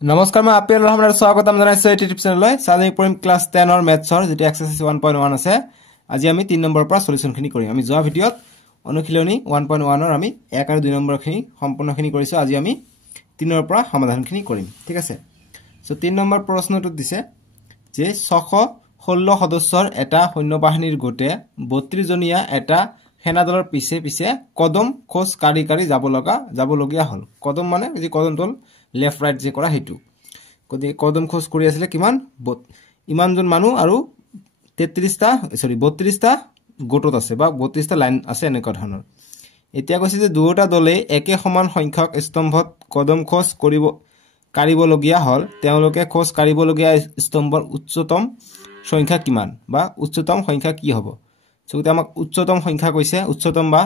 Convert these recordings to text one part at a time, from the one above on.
নমস্কাৰ মই আপেল ৰহমানৰ স্বাগতম জনাইছো এই ইউটিউব চেনেললৈ সাজি পঢ়িম ক্লাস 10 ৰ মেথছৰ যেটি এক্সাৰসাইজ 1.1 আছে আজি আমি 3 নম্বৰ পৰা সলিউশন খিনি কৰিম আমি যোৱা ভিডিঅত অনুশীলনী 1.1 ৰ আমি 1 আৰু 2 নম্বৰ খিনি সম্পূৰ্ণখিনি কৰিছো আজি আমি 3 ৰ পৰা সমাধানখিনি কৰিম ঠিক আছে সো 3 নম্বৰ প্ৰশ্নটো দিছে যে 616 সদস্যৰ এটা সৈন্যবাহিনীৰ গোটে 32 জনীয়া এটা সেনাদলৰ পিছে পিছে কদম খোজ কাৰি কাৰি যাবলগীয়া হল কদম মানে যে কদম দল লেফট ৰাইট যে কৰা হেতু কদম খোজ কৰি আছিল কিমান ইমানজন মানুহ আৰু 32টা গোটত আছে বা 32টা লাইন আছে এনেকুৱা ধৰণৰ এতিয়া কৈছে যে দুটা দলে একে সমান সংখ্যক স্তম্ভত কদম খোজ কাৰিবলগীয়া হল তেওঁলোকে খোজ কাৰিবলগীয়া স্তম্ভৰ উচ্চতম সংখ্যা কিমান বা উচ্চতম সংখ্যা কি হ'ব সো আমাক উচ্চতম সংখ্যা কৈছে উচ্চতম বা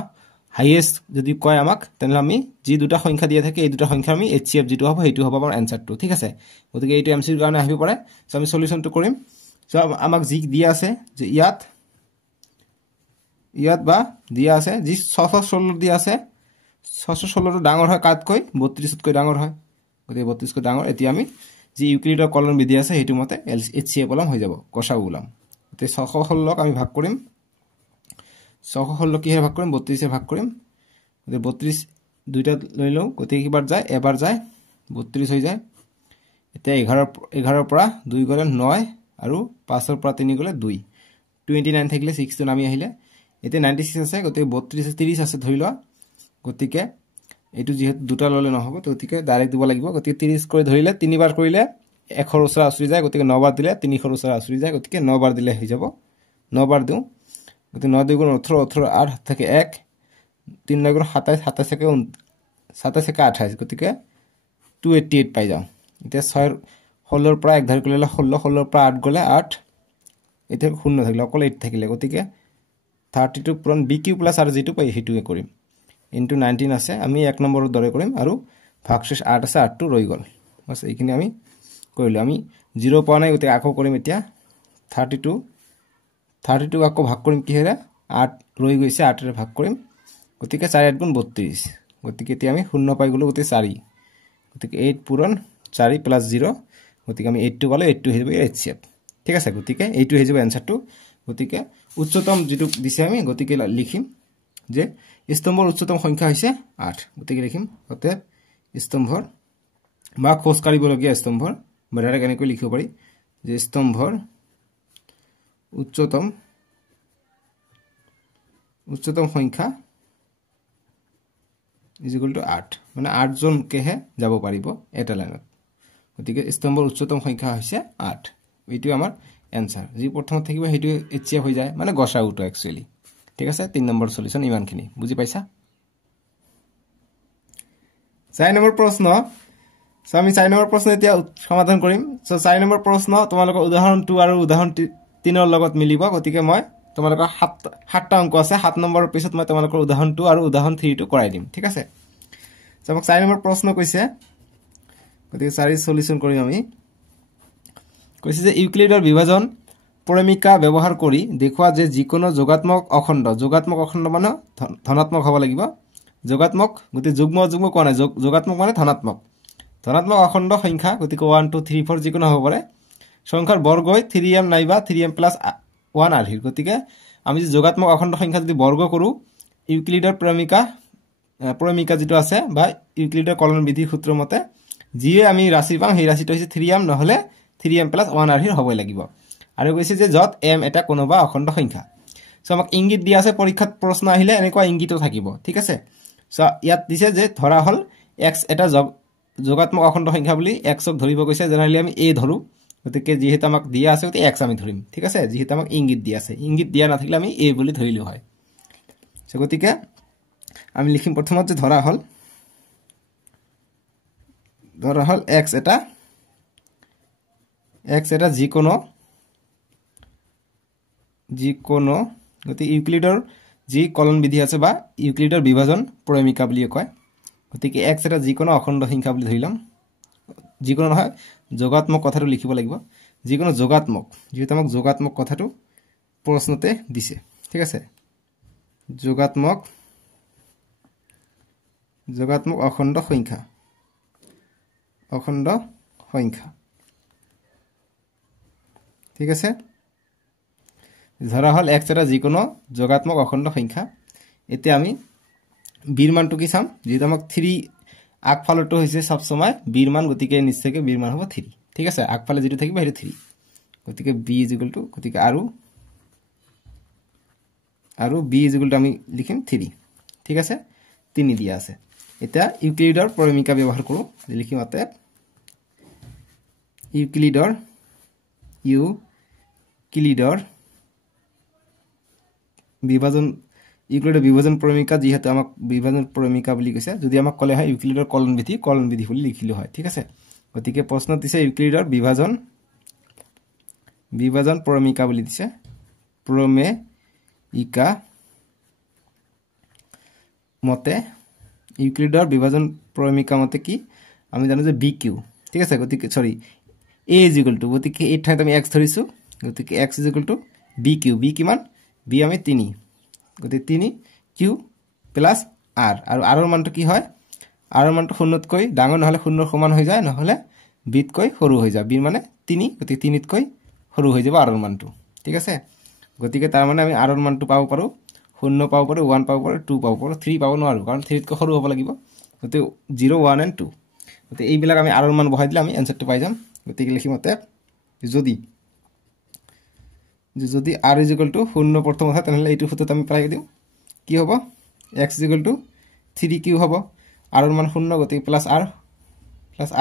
হাইয়েস্ট যদি কয় আমাক তেনলে আমি যি দুটা সংখ্যা দিয়া থাকে এই দুটা সংখ্যা আমি HCF যেটো হ'ব হেতু হ'ব আমাৰ আনসাৰটো ঠিক আছে গতিকে এইটো এমসিৰ কাৰণে আহিব পাৰে সো আমি সলিউশনটো কৰিম সো আমাক যি দিয়া আছে যে ইয়াত বা দিয়া আছে যি 616 দিয়া আছে 616 টো ডাঙৰ হয় কাতকৈ 32 তকৈ ডাঙৰ হয় গতিকে 32 কৈ ডাঙৰ এতিয়া আমি যি ইউক্লিডৰ কলন বিধি আছে হেতু মতে HCF ওলাম হৈ যাব কষা ওলাম তে 616 আমি ভাগ কৰিম 616 কি ভাগ কৰিম 32 এ ভাগ কৰিম 32 দুইটা লৈ লও গতি কিবাৰ যায় এবাৰ যায় 32 হৈ যায় এতিয়া 11 পৰা 2 গলে 9 আৰু 5 ৰ পৰা 3 গলে 2 29 থাকিলে 6 টো নামি আহিলে এতিয়া 96 আছে গতি 32 30 আছে ধৰি লোৱা গতিকে এটো যেহেতু দুটা ললে নহব গতিকে ডাইৰেক্ট দিব লাগিব গতি 30 কৰি ধৰিলে তিনিবাৰ কৰিলে 1 ৰ ওচৰা আছৰি যায় গতিকে 9 বাৰ দিলে 3 ৰ ওচৰা আছৰি যায় গতিকে 9 বাৰ দিলে হৈ যাব 9 বাৰ দিও গতি 9 2 18 18 8 থাকে 1 3 9 27 27 থেকে 27 থেকে 28 গতিকে 288 পাই যাও এতিয়া 6 16 ৰ পৰা 1 ধৰি কৰিলে 16 16 ৰ পৰা 8 গলে 8 এতিয়া 0 থাকিলে অকল 8 থাকিলে গতিকে 32 পূৰণ BQ প্লাস আৰ যেটো পাই হেতুৱে কৰিম ইনটু 19 আছে আমি 1 নম্বৰৰ দৰে কৰিম আৰু ভাগশেষ 8 আছে 8 টো ৰৈ গল বাস এইখিনি আমি কৰিলো আমি 0 পোৱা নাই গতিকে আকৌ কৰিম এতিয়া 32 আকৌ ভাগ কৰিম কিহেৰে 8 ৰৈ গৈছে 8 ৰে ভাগ কৰিম গতিকে 4 8 গুণ 32 গতিকে এতিয়া আমি 0 পাই গলো গতিকে 4 গতিকে 8 পূৰণ 4 প্লাস 0 গতিকে আমি 8 টো পালে 8 টো হৈ যাব HCF ঠিক আছে গতিকে এইটো হৈ যাব আনসারটো গতিকে উচ্চতম যেটো দিছে আমি গতিকে লিখিম যে স্তম্ভৰ উচ্চতম সংখ্যা হৈছে 8 গতিকে লিখিম অতএব স্তম্ভৰ বা খোজ কাৰিবলগীয়া স্তম্ভৰ বৰাৰে কেনেকৈ লিখিব পাৰি যে স্তম্ভৰ উচ্চতম সংখ্যা is equal to 8 মানে 8 জন কেহে যাব পাৰিব এটা লাইনত গতিকে স্তম্ভৰ উচ্চতম সংখ্যা হৈছে 8 এইটো আমাৰ आंसर যি প্ৰথমত থাকিব হেতু HCF হৈ যায় মানে গসাউটো একচুয়ালি ঠিক আছে 3 নম্বৰ সলিউশন ইমানখিনি বুজি পাইছা 4 নম্বৰ প্ৰশ্ন সো আমি 4 নম্বৰ প্ৰশ্ন এতিয়া সমাধান কৰিম সো 4 নম্বৰ প্ৰশ্ন তোমালোকৰ উদাহৰণ 2 আৰু উদাহৰণ 3 ৰ লগত মিলিব গতিকে মই তোমালোকৰ 7টা অংক আছে 7 নম্বৰৰ পিছত মই তোমালোকৰ উদাহৰণ 2 আৰু উদাহৰণ 3 টো কৰাই দিম ঠিক আছে সো আমাক 4 নম্বৰ প্ৰশ্ন কৈছে গতিকে 4 সলিউশন কৰিম আমি কৈছে যে ইউক্লিডৰ বিভাজন পৰমিকা ব্যৱহাৰ কৰি দেখুৱা যে যিকোনো যোগাত্মক অখণ্ড মানে ধনাত্মক হ'ব লাগিব যোগাত্মক গতি যুগ্ম কোৱা নাই যোগাত্মক মানে ধনাত্মক অখণ্ড সংখ্যা গতিকে 1 2 3 4 যিকোনো হ'ব পাৰে সংখ্যাৰ বৰ্গ 3m নাইবা 3m প্লাস 1 আৰহিৰ গতিকে আমি যে যোগাত্মক অখণ্ড সংখ্যা যদি বৰ্গ কৰো ইউক্লিডৰ পৰমিকা যেটো আছে বা ইউক্লিডৰ কলন বিধি সূত্ৰ মতে যিয়ে আমি ৰাশি পাম সেই ৰাশিটো হৈছে 3m নহলে 3m plus 1 আৰহিৰ হ'বই লাগিব আৰু কৈছে যে যত m এটা কোনোবা অখণ্ড সংখ্যা সো আমাক ইংগিত দিয়া আছে পৰীক্ষাত প্ৰশ্ন আহিলে এনেকুৱা ইংগিতও থাকিব ঠিক আছে সো ইয়াত দিছে যে ধৰা হল x এটা যোগাত্মক অখণ্ড সংখ্যা বুলি x ক ধৰিব কৈছে জেনেৰেলি আমি a ধৰো গতিকে যেহেতু আমাক দিয়া আছে গতি x আমি ধৰিম ঠিক আছে যেহেতু আমাক ইংগিত দিয়া আছে ইংগিত দিয়া নাথাকিলে আমি a বুলি ধৰিলো হয় সো গতিকে আমি লিখিম প্ৰথমত যে ধৰা হল x এটা যিকোনো গতি ইউক্লিডৰ যি কলন বিধি আছে বা ইউক্লিডৰ বিভাজন পৰমিকা বুলি কয় গতিকে x এটা যিকোনো অখণ্ড সংখ্যা বুলি ধৰিলাম যিকোনো নহয় যোগাত্মক কথাটো লিখিব লাগিব যিকোনো যোগাত্মক যেহেতু আমাক যোগাত্মক কথাটো প্ৰশ্নতে দিছে ঠিক আছে যোগাত্মক অখণ্ড সংখ্যা ঠিক আছে ধৰা হল x এটা যিকোনো যোগাত্মক অখণ্ড সংখ্যা এতিয়া আমি b ৰ মানটো কি চাম যেটো আমাক 3 আগফালটো হৈছে সব সময় b ৰ মান গতিকে নিশ্চয়কৈ b ৰ মান হ'ব 3 ঠিক আছে আগফালে যেটো থাকিব হেটো 3 গতিকে b গতিকে আৰু b আমি লিখিম 3 ঠিক আছে 3 দিয়া আছে এটা ইউক্লিডৰ পৰিমিকা ব্যৱহাৰ কৰো লিখিম অতে ইউক্লিডৰ বিভাজন পৰিমিকা যিহেতু আমাক বিভাজন পৰিমিকা বুলি কৈছে যদি আমাক কলে হয় ইউক্লিডৰ কলন বিধি বুলি লিখিলো হয় ঠিক আছে গতিকে প্ৰশ্ন দিছে ইউক্লিডৰ বিভাজন পৰিমিকা বুলি দিছে প্ৰমেয়িকা মতে ইউক্লিডৰ বিভাজন পৰিমিকা মতে কি আমি জানো যে bq ঠিক আছে গতিকে সৰি a গতিকে এই ঠাইত আমি x ধৰিছো গতিকে x bq b কিমান b আমি 3 গতিকে 3 q প্লাস r আৰু r ৰ মানটো কি হয় r ৰ মানটো শূন্যতকৈ ডাঙৰ নহলে শূন্যৰ সমান হৈ যায় নহলে b তকৈ সৰু হৈ যায় b মানে 3 গতিকে 3 তকৈ সৰু হৈ যাব r ৰ মানটো ঠিক আছে গতিকে তাৰ মানে আমি r ৰ মানটো পাব পাৰো 0 পাব পাৰো 1 পাব পাৰো 2 পাব পাৰো 3 পাব নোৱাৰো কাৰণ 3 তকৈ সৰু হ'ব লাগিব গতিকে 0 1 and 2 গতিকে এই বিলাক আমি r ৰ মান বহাই দিলে আমি আনসাৰটো পাই যাম গতিকে লিখিম অতে যদি r = 0 প্ৰথম হয় তেনহলে এইটো সূত্ৰত আমি পাই দিও কি হ'ব x = 3q হ'ব r ৰ মান 0 গতিকে প্লাস r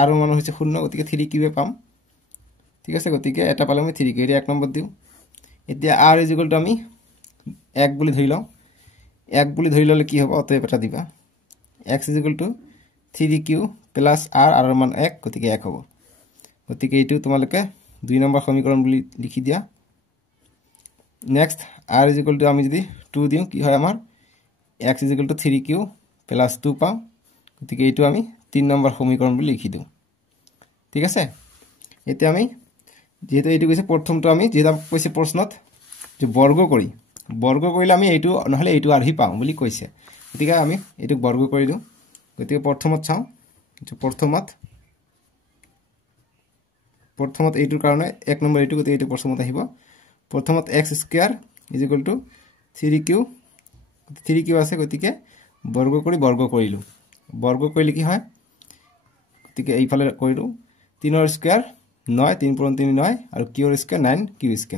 ৰ মান হৈছে 0 গতিকে 3q এ পাম ঠিক আছে গতিকে এটা পালে আমি 3q এর এক নম্বৰ দিও এতিয়া r = আমি 1 বুলি ধৰি লও 1 বুলি ধৰি ললে কি হ'ব অতএব এটা দিবা x = 3q প্লাস r ৰ মান 1 গতিকে 1 হ'ব গতিকে এইটো তোমালোকে 2 নম্বৰ সমীকৰণ বুলি লিখি দিয়া নেক্সট r = আমি যদি 2 দিও কি হয় আমাৰ x = 3q প্লাস 2 পাম গতিকে এইটো আমি 3 নম্বৰ সমীকৰণ বুলি লিখি দিও ঠিক আছে এতিয়া আমি যেহেতু এইটো কৈছে প্ৰথমটো আমি যেটা কৈছে প্ৰশ্নত যে বৰ্গ কৰিলে আমি এইটো নহলে এইটো আৰহি পাম বুলি কৈছে গতিকে আমি এইটো বৰ্গ কৰি দিও গতিকে প্ৰথমত চাও যে প্ৰথমত এইটোৰ কাৰণে এক নম্বৰ এইটো গতিকে এইটো প্ৰথমত আহিব প্ৰথমত x² = 3q আছে গতিকে বৰ্গ কৰিলো বৰ্গ কৰিলে কি হয় গতিকে এইফালে কৰিলো 3 ৰ স্কয়াৰ 9 3 × 3 9 আৰু q ৰ স্কয়াৰ 9q²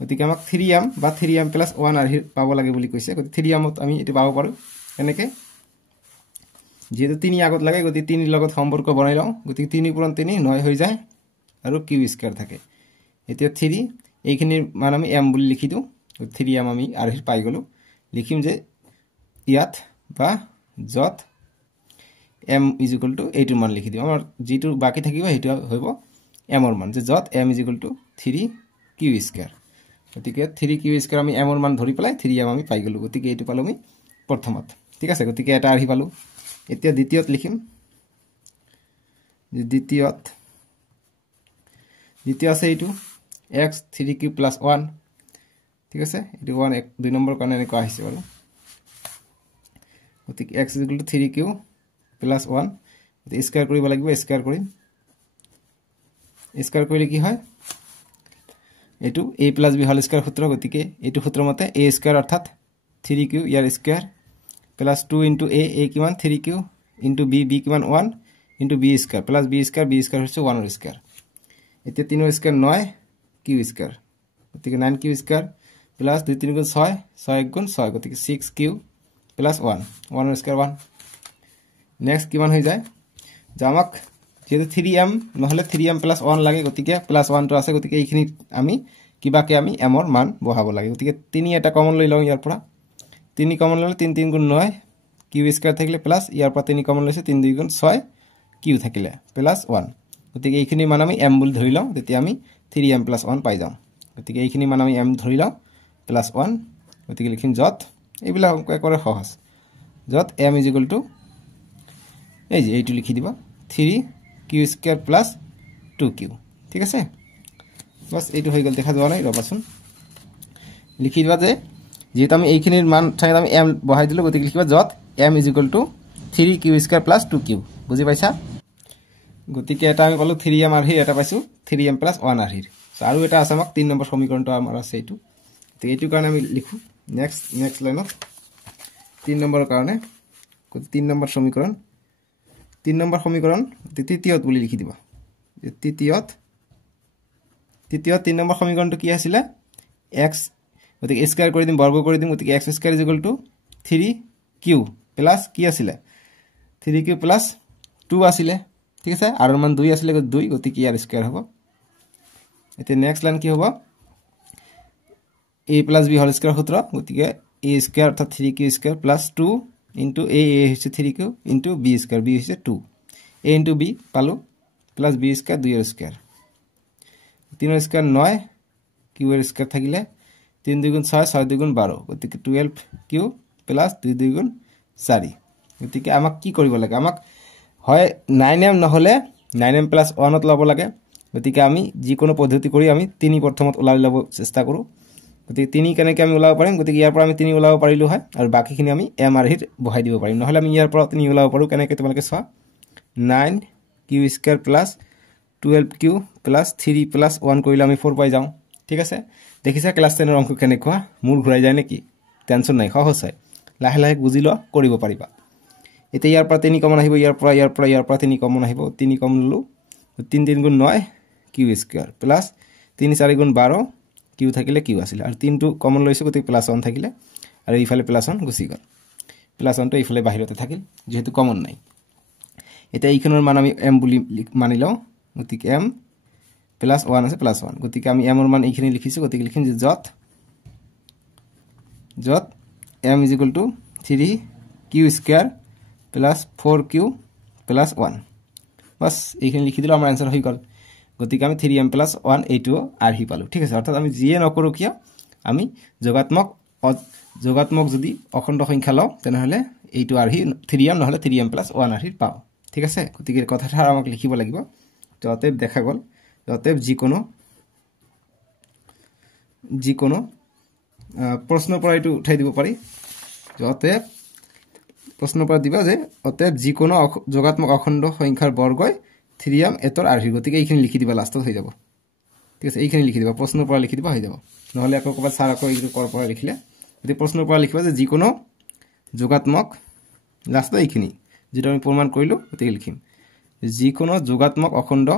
গতিকে আমাক 3m বা 3m + 1 আৰহি পাব লাগে বুলি কৈছে গতিকে 3m ত আমি এটো পাব পাৰো এনেকে যেহেতু 3 আগত লাগে গতিকে 3 লগত সম্পৰ্ক বনাই লও গতিকে 3 × 3 9 হৈ যায় আৰু q² থাকে এতিয়া 3 এইখিনিৰ মান আমি m বুলি লিখি দিও 3m আমি আৰহি পাই গলো লিখিম যে ইয়াত বা যত m = এইটোৰ মান লিখি দিও আমাৰ যেটো বাকি থাকিব হেটো হ'ব m ৰ মান যে যত m = 3q² গতিকে 3q² আমি m ৰ মান ধৰি পেলাই 3m আমি পাই গলো গতিকে এইটো পালো আমি প্ৰথমত ঠিক আছে গতিকে এটা আৰহি পালো এতিয়া দ্বিতীয়ত লিখিম যে দ্বিতীয় আছে এইটো x 3q + 1 ঠিক আছে এইটো 1 2 নম্বৰ কাৰণে এনেকৈ আহিছে বাৰু গতিকে x = 3q + 1 গতিকে স্কয়াৰ কৰিব লাগিব স্কয়াৰ কৰিম স্কয়াৰ কৰিলে কি হয় এটো a + b হোল স্কয়াৰ সূত্ৰ গতিকে এটো সূত্ৰ মতে a² অৰ্থাৎ 3q year square plus 2 * a কিমান 3q * b কিমান 1 * b² প্লাস b² হৈছে 1 ৰ স্কয়াৰ এতিয়া 3 ৰ স্কয়াৰ 9 q² গতিকে 9q² প্লাস 2 3 * 6 6 * 6 গতিকে 6q প্লাস 1 1 ৰ স্কয়াৰ 1 নেক্সট কিমান হৈ যায় জামাক যেহেতু 3m নহলে 3m + 1 লাগে গতিকে +1 টো আছে গতিকে এইখিনি আমি কিবাকে আমি m ৰ মান বহাব লাগে গতিকে 3 এটা কমন লৈ লও ইয়াৰ পৰা 3 কমন ললে 3 3 * 9 q² থাকিলে প্লাস ইয়াৰ পৰা 3 কমন লৈছে 3 2 * 6 q থাকিলে প্লাস 1 গতিকে এইখিনি মান আমি m বুলি ধৰি লও তেতিয়া আমি 3m + 1 পাই যাম গতিকে এইখিনি মান আমি m ধৰি লও +1 গতিকে লিখিম যত এইবিলাক অংক কৰে সহজ যত m = এই যে এইটো লিখি দিবা 3q² + 2q ঠিক আছে বাস এইটো হৈ গল দেখা যোৱা নাই ৰবাচোন লিখি দিবা যে যেহেতু আমি এইখিনিৰ মান ঠাইত আমি m বহাই দিলো গতিকে লিখিবা যত m = 3q² + 2q বুজি পাইছা গতিকে এটা আমি পালো 3m আৰহিৰ এটা পাইছো 3m + 1 আৰহিৰ আৰু এটা আছে আমাক 3 নম্বৰ সমীকৰণটো আমাৰ আছে এইটো তো এইটো কাৰণে আমি লিখো নেক্সট লাইনত 3 নম্বৰৰ কাৰণে 3 নম্বৰ সমীকৰণ তৃতীয়ত বুলি লিখি দিবা তৃতীয়ত 3 নম্বৰ সমীকৰণটো কি আছিল x গতিকে স্কয়াৰ কৰি দিম বৰ্গ কৰি দিম গতিকে x² = 3q প্লাস কি আছিল 3q + 2 আছিল ঠিক আছে r ৰ মান 2 আছিল 2 গতিকে ইয়াৰ স্কয়াৰ হ'ব এতে নেক্সট লাইন কি হ'ব a + b হোল স্কয়াৰ সূত্ৰ গতিকে a স্কয়াৰ অৰ্থাৎ 3q স্কয়াৰ + 2 into a হৈছে 3q into b square b হৈছে 2 a into b পালো প্লাস b স্কয়ার 2 এর স্কয়ার 3 এর স্কয়ার 9 q এর স্কয়ার থাকিলে 3 2 6 6 2 12 গতিকে 12q প্লাস 2 2 4 গতিকে আমাক কি কৰিব লাগে আমাক হয় 9m নহলে 9m + 1 ত লব লাগে গতিকে আমি যি কোনো পদ্ধতি কৰি আমি 3 প্ৰথমত ওলাই লব চেষ্টা কৰো গতিকে 3 কেনেকৈ আমি ওলাব পাৰিম গতিকে ইয়াৰ পৰা আমি 3 ওলাব পাৰিলো হয় আৰু বাকিখিনি আমি m আৰহিত বহাই দিব পাৰিম নহলে আমি ইয়াৰ পৰা 3 ওলাব পাৰো কেনেকৈ তোমালোকে চোৱা 9q² + 12q + 3 + 1 কৰিলে আমি 4 পাই যাও ঠিক আছে দেখিছা ক্লাস 10 ৰ অংক কেনেকুৱা মূৰ ঘূৰাই যায় নেকি টেনচন নাই সহজ হয় লাহে লাহে বুজিলো কৰিব পাৰিবা এতিয়া ইয়াৰ পৰা 3 কমন আহিব ইয়াৰ পৰা 3 কমন আহিব 3 কমন ললো 3 3 * 9 q² + 3 4 * 12 q থাকিলে q আছিল আৰু 3 টো কমন লৈছো গতি +1 থাকিলে আৰু ইফালে +1 গুছি গল +1 টো ইফালে বাহিৰতে থাকিল যেহেতু কমন নাই এটা ইখনৰ মান আমি m বুলি মানি লও গতিকে m + 1 আছে +1 গতিকে আমি m ৰ মান এইখিনি লিখিছো গতিকে লিখিম যে যত m = 3q² + 4q + 1 বাস এইখিনি লিখি দিলে আমাৰ आंसर হৈ গল গতিকে আমি 3m + 1 এইটো আৰহি পালো ঠিক আছে অৰ্থাৎ আমি জিয়ে নকৰো কিয়া আমি যোগাত্মক যদি অখণ্ড সংখ্যা লও তেনেহলে এইটো আৰহি 3m নহলে 3m + 1 আৰহি পাও ঠিক আছে গতিকে কথাটা আমাক লিখিব লাগিব যতে দেখা গল যতে যি কোনো প্ৰশ্নৰ পৰা এইটো উঠাই দিব পাৰি যতে প্ৰশ্নৰ পৰা দিবা যে অতএব যি কোনো যোগাত্মক অখণ্ড সংখ্যাৰ বৰ্গই 3m এতৰ আৰহি গতিকে এইখিনি লিখি দিবা লাষ্টত হৈ যাব ঠিক আছে এইখিনি লিখি দিবা প্ৰশ্নৰ পৰা লিখি দিবা হৈ যাব নহলে আকৌ কবা স্যাৰ আকৌ এইটো কৰ পৰা লিখিলে যদি প্ৰশ্নৰ পৰা লিখিবা যে যি কোনো যোগাত্মক লাষ্টত এইখিনি যেটা আমি প্ৰমাণ কৰিলো গতিকে লিখিম যি কোনো যোগাত্মক অখণ্ড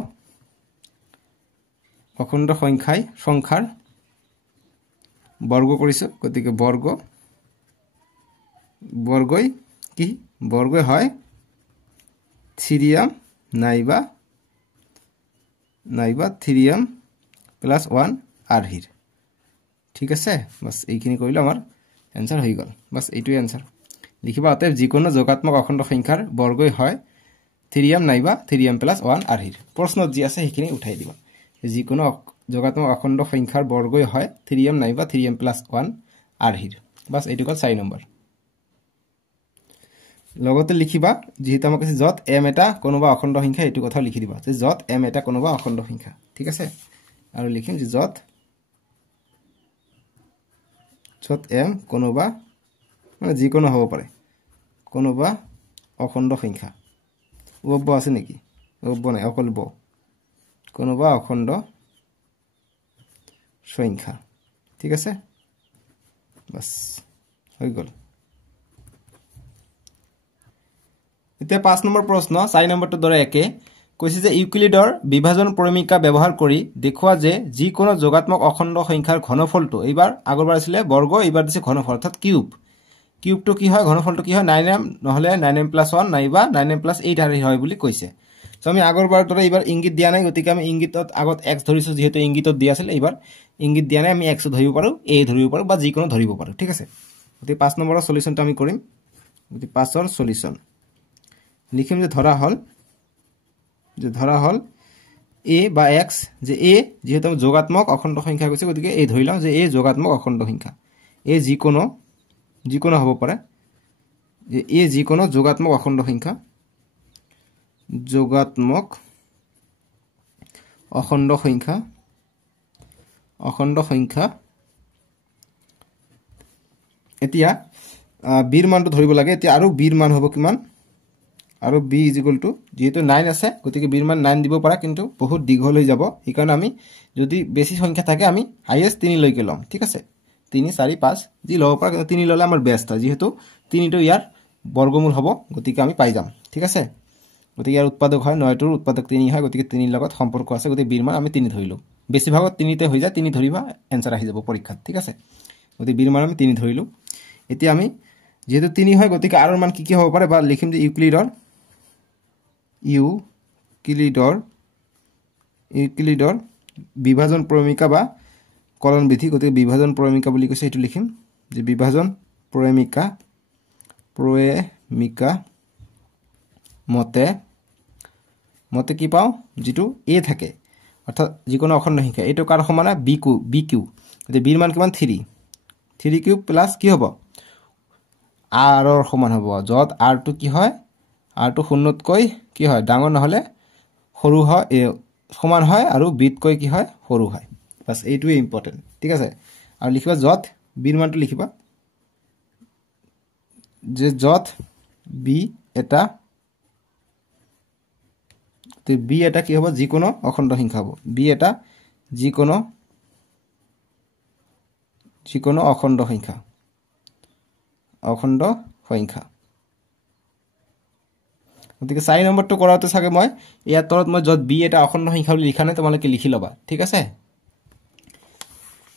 সংখ্যাৰ বৰ্গ কৰিছো গতিকে বৰ্গই হয় 3m নাইবা 3m + 1 আৰহিৰ ঠিক আছে বাস এইখিনি কৰিলে আমাৰ आंसर হৈ গল বাস এইটোই आंसर লিখিবা অতএব যি কোনো যোগাত্মক অখণ্ড সংখ্যাৰ বৰ্গই হয় 3m নাইবা 3m + 1 আৰহিৰ প্ৰশ্নত যি আছে সেইখিনি উঠাই দিবা যি কোনো যোগাত্মক অখণ্ড সংখ্যাৰ বৰ্গই হয় 3m নাইবা 3m + 1 আৰহিৰ বাস এইটো কল 4 নম্বৰ লগতে লিখিবা যেহেতু আমাক যত m এটা কোনোবা অখণ্ড সংখ্যা এইটো কথা লিখি দিবা যে যত m এটা কোনোবা অখণ্ড সংখ্যা ঠিক আছে আৰু লিখিম যে যত m কোনোবা মানে যি কোনো হ'ব পাৰে কোনোবা অখণ্ড সংখ্যা অব্য আছে নেকি অব্য নাই অকল ব কোনোবা অখণ্ড সংখ্যা ঠিক আছে বাস হৈ গল এতিয়া 5 নম্বৰ প্ৰশ্ন 4 নম্বৰটো দৰে একে কৈছে যে ইউক্লিডৰ বিভাজন পৰিমিকা ব্যৱহাৰ কৰি দেখুৱা যে যি কোনো যোগাত্মক অখণ্ড সংখ্যাৰ ঘনফলটো এইবাৰ আগৰবাৰ আছিল বৰ্গ এইবাৰ দিছে ঘনফল অৰ্থাৎ কিউবটো কি হয় ঘনফলটো কি হয় 9m নহলে 9m + 1 নাইবা 9m + 8 আৰহি হয় বুলি কৈছে সো আমি আগৰবাৰ দৰে এইবাৰ ইংগিত দিয়া নাই গতিকে আমি ইংগিতত আগত x ধৰিছো যেহেতু ইংগিতত দিয়া আছিল এইবাৰ ইংগিত দিয়া নাই আমি x ধৰিব পাৰো a ধৰিব পাৰো বা যি কোনো ধৰিব পাৰো ঠিক আছে গতি 5 নম্বৰৰ সলিউশনটো আমি কৰিম গতি 5 ৰ সলিউশন লিখিম যে ধৰা হল a বা x যে a যেহেতু যোগাত্মক অখণ্ড সংখ্যা কৈছে গতিকে এই ধৰিলাম যে a যোগাত্মক অখণ্ড সংখ্যা a যি কোনো হ'ব পাৰে যে a যি কোনো যোগাত্মক অখণ্ড সংখ্যা এতিয়া b ৰ মানটো ধৰিব লাগে এতিয়া আৰু b ৰ মান হ'ব কিমান আৰু b = যেহেতু 9 আছে গতিকে b ৰ মান 9 দিব পাৰা কিন্তু বহুত দীঘল হৈ যাব সেইকাৰণে আমি যদি বেছি সংখ্যা থাকে আমি হাইয়েস্ট 3 লৈকে লম ঠিক আছে 3 4 5 যি লব পাৰা 3 ললে আমাৰ বেষ্ট হয় যেহেতু 3 টো ইয়াৰ বৰ্গমূল হ'ব গতিকে আমি পাই যাম ঠিক আছে গতিকে ইয়াৰ উৎপাদক হয় 9 টোৰ উৎপাদক 3 হয় গতিকে 3 লগত সম্পৰ্ক আছে গতিকে b ৰ মান আমি 3 ধৰিলো বেছি ভাগত 3 তে হৈ যায় 3 ধৰিবা এনসাৰ আহি যাব পৰীক্ষাত ঠিক আছে গতিকে b ৰ মান আমি 3 ধৰিলো এতিয়া আমি যেহেতু 3 হয় গতিকে r ৰ মান কি হ'ব পাৰে বা লিখিম যে ইউক্লিডৰ বিভাজন প্ৰমেয়িকা বা কলন বিধি গতিকে বিভাজন প্ৰমেয়িকা বুলি কৈছে এটো লিখিম যে বিভাজন প্ৰমেয়িকা মতে কি পাও যেটো a থাকে অৰ্থাৎ যিকোনো অখণ্ড সংখ্যা এটো কাৰ সমান bq গতিকে b ৰ মান কিমান 3 কিউব প্লাস কি হ'ব r ৰ সমান হ'ব যত r টো কি হয় r টো শূন্যতকৈ কি হয় ডাঙৰ নহলে সৰু হয় সমান হয় আৰু b তকৈ কি হয় সৰু হয় বাস এইটোৱে ইম্পৰ্টেন্ট ঠিক আছে আৰু লিখিবা যত b ৰ মানটো লিখিবা যে যত b এটা তে b এটা কি হ'ব যিকোনো অখণ্ড সংখ্যা হ'ব b এটা যিকোনো অখণ্ড সংখ্যা গতিকে 4 নম্বৰটো কৰাতে চাগে মই ইয়াৰ তলত মই যত b এটা অখণ্ড সংখ্যা বুলি লিখা নাই তোমালোকে লিখি লবা ঠিক আছে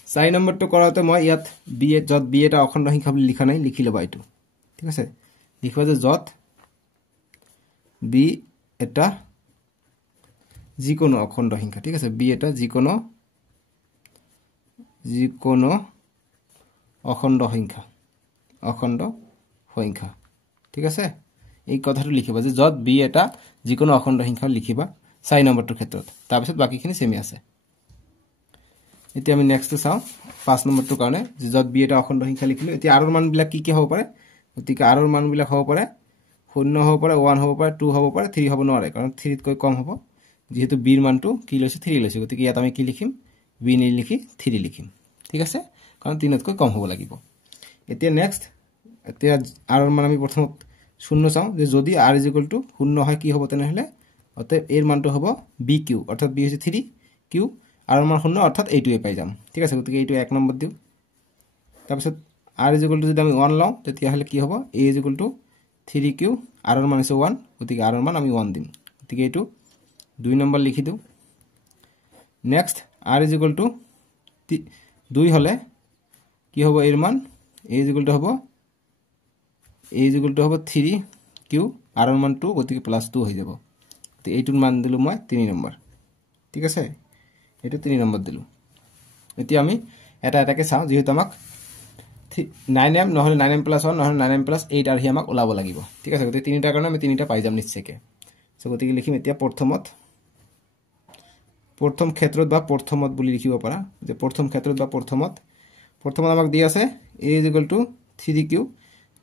4 নম্বৰটো কৰাতে মই ইয়াত যত b এটা অখণ্ড সংখ্যা বুলি লিখা নাই লিখি লবা এটো ঠিক আছে লিখবা যে যত b এটা যিকোনো অখণ্ড সংখ্যা ঠিক আছে b এটা যিকোনো অখণ্ড সংখ্যা ঠিক আছে এই কথাটো লিখিবা যে যত b এটা যিকোনো অখণ্ড সংখ্যা লিখিবা 4 নম্বৰটোৰ ক্ষেত্ৰত তাৰ পিছত বাকিখিনি সেমি আছে এতিয়া আমি নেক্সট চাও 5 নম্বৰটোৰ কাৰণে যে যত b এটা অখণ্ড সংখ্যা লিখিলো এতিয়া r ৰ মান বিলাক কি হ'ব পাৰে গতিকে r ৰ মান বিলাক হ'ব পাৰে 0 হ'ব পাৰে 1 হ'ব পাৰে 2 হ'ব পাৰে 3 হ'ব নোৱাৰে কাৰণ 3 তকৈ কম হ'ব যেহেতু b ৰ মানটো কি লৈছে 3 লৈছে গতিকে ইয়াত আমি কি লিখিম b নিলিখি 3 লিখিম ঠিক আছে কাৰণ 3 তকৈ কম হ'ব লাগিব এতিয়া নেক্সট এতিয়া r ৰ মান আমি প্ৰথমত 0 চাও যে যদি r = 0 হয় কি হ'ব তেনেহলে অতএব এর মানটো হ'ব bq অৰ্থাৎ b হৈছে 3q r ৰ মান 0 অৰ্থাৎ এইটোৱে পাই যাম ঠিক আছে গতিকে এইটো 1 নম্বৰ দিও তাৰ পিছত r = যদি আমি 1 লওঁ তেতিয়া হলে কি হ'ব a = 3q r ৰ মান আছে 1 গতিকে r ৰ মান আমি 1 দিম গতিকে এইটো 2 নম্বৰ লিখি দিও নেক্সট r = 2 হলে কি হ'ব এর মান a = হ'ব 3q r ৰ মান 2 গতিকে +2 হৈ যাব তে এইটোৰ মান দিলো মই 3 নম্বৰ ঠিক আছে এটো 3 নম্বৰ দিলো এতিয়া আমি এটা এটাকে চাও যেহেতু আমাক 9m নহলে 9m + 1 নহলে 9m + 8 আৰু হি আমাক ওলাব লাগিব ঠিক আছে গতিকে তিনিটাৰ কাৰণে আমি তিনিটা পাই যাম নিশ্চয়কৈ সো গতিকে লিখিম এতিয়া প্ৰথম ক্ষেত্ৰত বা প্ৰথমত বুলি লিখিব পাৰা যে প্ৰথম ক্ষেত্ৰত বা প্ৰথমত আমাক দি আছে a = 3q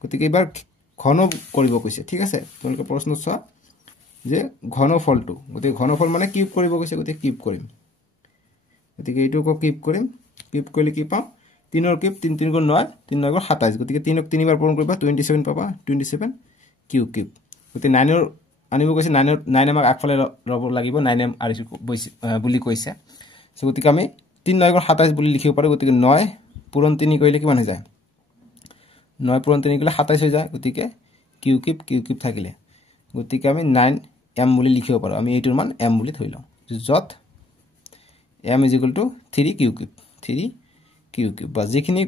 গতিকে এবাৰ ঘন কৰিব কৈছে ঠিক আছে তোমালোকে প্ৰশ্ন চোৱা যে ঘনফলটো গতিকে ঘনফল মানে কিউব কৰিব কৈছে গতিকে কিউব কৰিম গতিকে এইটোকো কিউব কৰিম কিউব কৰিলে কি পাম 3 ৰ কিউব 3 3 * 9 3 9 * 27 গতিকে 3 ক 3 বাৰ পূৰণ কৰিবা 27 পাবা 27 কিউব গতিকে 9 ৰ আনিব কৈছে 9 আমাক আগফালে ৰব লাগিব 9m আৰিছো বুলি কৈছে সো গতিকে আমি 3 9 * 27 বুলি লিখিব পাৰো গতিকে 9 পূৰণ 3 কৰিলে কিমান হৈ যায় 9 পূৰণ 3 কৰিলে 27 হৈ যায় গতিকে কিউব থাকিলে গতিকে আমি 9m বুলি লিখিব পাৰো আমি এইটোৰ মান m বুলি ধৰি লওঁ যত m = 3q³ বা যিখিনি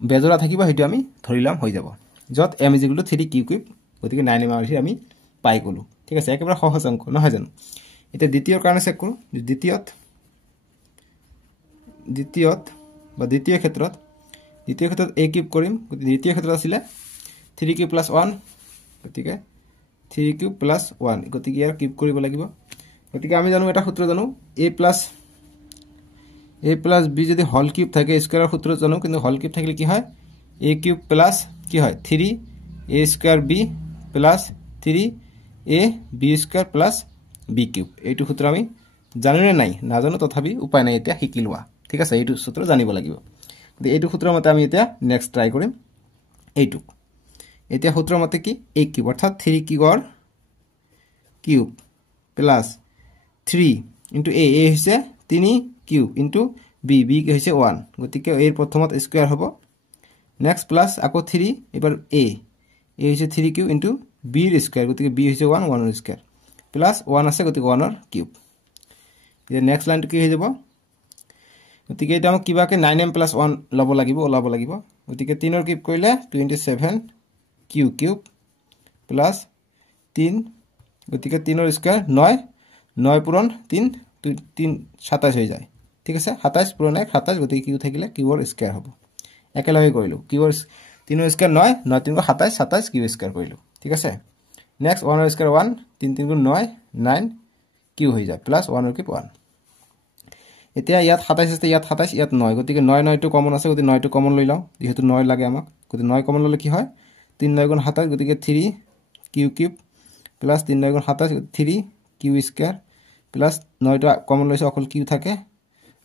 বেজৰা থাকিব হেতু আমি ধৰিলাম হৈ যাব যত m = 3q³ গতিকে 9m আমি পাই গলো ঠিক আছে একেবাৰে সহজ অংক নহয় জানো এতিয়া দ্বিতীয়ৰ কাৰণে চেক কৰো দ্বিতীয় ক্ষেত্ৰত a³ কৰিম গতিকে দ্বিতীয় ক্ষেত্ৰত আছিল 3q + 1 গতিকে 3q + 1 গতিকে ইয়াৰ কিউব কৰিব লাগিব গতিকে আমি জানো এটা সূত্ৰ জানো a + b যদি হল কিউব থাকে স্কয়াৰৰ সূত্ৰ জানো কিন্তু হল কিউব থাকিলে কি হয় a³ + কি হয় 3a² b + 3ab² + b³ এইটো সূত্ৰ আমি জানো নে নাই নাজানো তথাপি উপায় নাই এটা শিকি লোৱা ঠিক আছে এইটো সূত্ৰ জানিব লাগিব গতিকে এইটো সূত্ৰৰ মতে আমি এটা নেক্সট ট্ৰাই কৰিম এইটো এতিয়া সূত্ৰৰ মতে কি a³ অৰ্থাৎ 3q ৰ কিউব প্লাস 3 ইনটু a হইছে 3 কিউব ইনটু b হইছে 1 গতিকে এর প্রথমত স্কয়ার হবে নেক্সট প্লাস আকো 3 এবার a হইছে 3 কিউব ইনটু b এর স্কয়ার গতিকে b হইছে 1 1 এর স্কয়ার প্লাস 1 আছে গতিকে 1 এর কিউব এর নেক্সট লাইনটো কি হই যাব গতিকে এটা আমাক কিবাকে 9m + 1 লব লাগিব গতিকে 3 এর কিউব কইলে 27 কিউব প্লাস 3 গতিকে 3 এর স্কয়ার 9 পূরণ 3 27 হয়ে যায় ঠিক আছে 27 পূরণ 1 27 গতিকে কিউ থাকিলে কিউর স্কয়ার হবে একেলগে কইলো কিউর 3 এর স্কয়ার 9 9 3 27 27 কিউ স্কয়ার কইলো ঠিক আছে নেক্সট 1 এর স্কয়ার 1 3 3 9 9 কিউ হয়ে যায় প্লাস 1 এর কিউব 1 এতিয়া ইয়াত 27 আছে ইয়াত 27 ইয়াত 9 গতিকে 9 9 টু কমন আছে গতিকে 9 টু কমন লৈ লাও যেহেতু 9 লাগে আমাক গতিকে 9 কমন ললে কি হয় 3 9 গুণ 27 গতিকে 3 কিউব প্লাস 3 9 গুণ 27 3 কিউ স্কয়ার প্লাস 9 টা কমন লৈছে অকল কিউ থাকে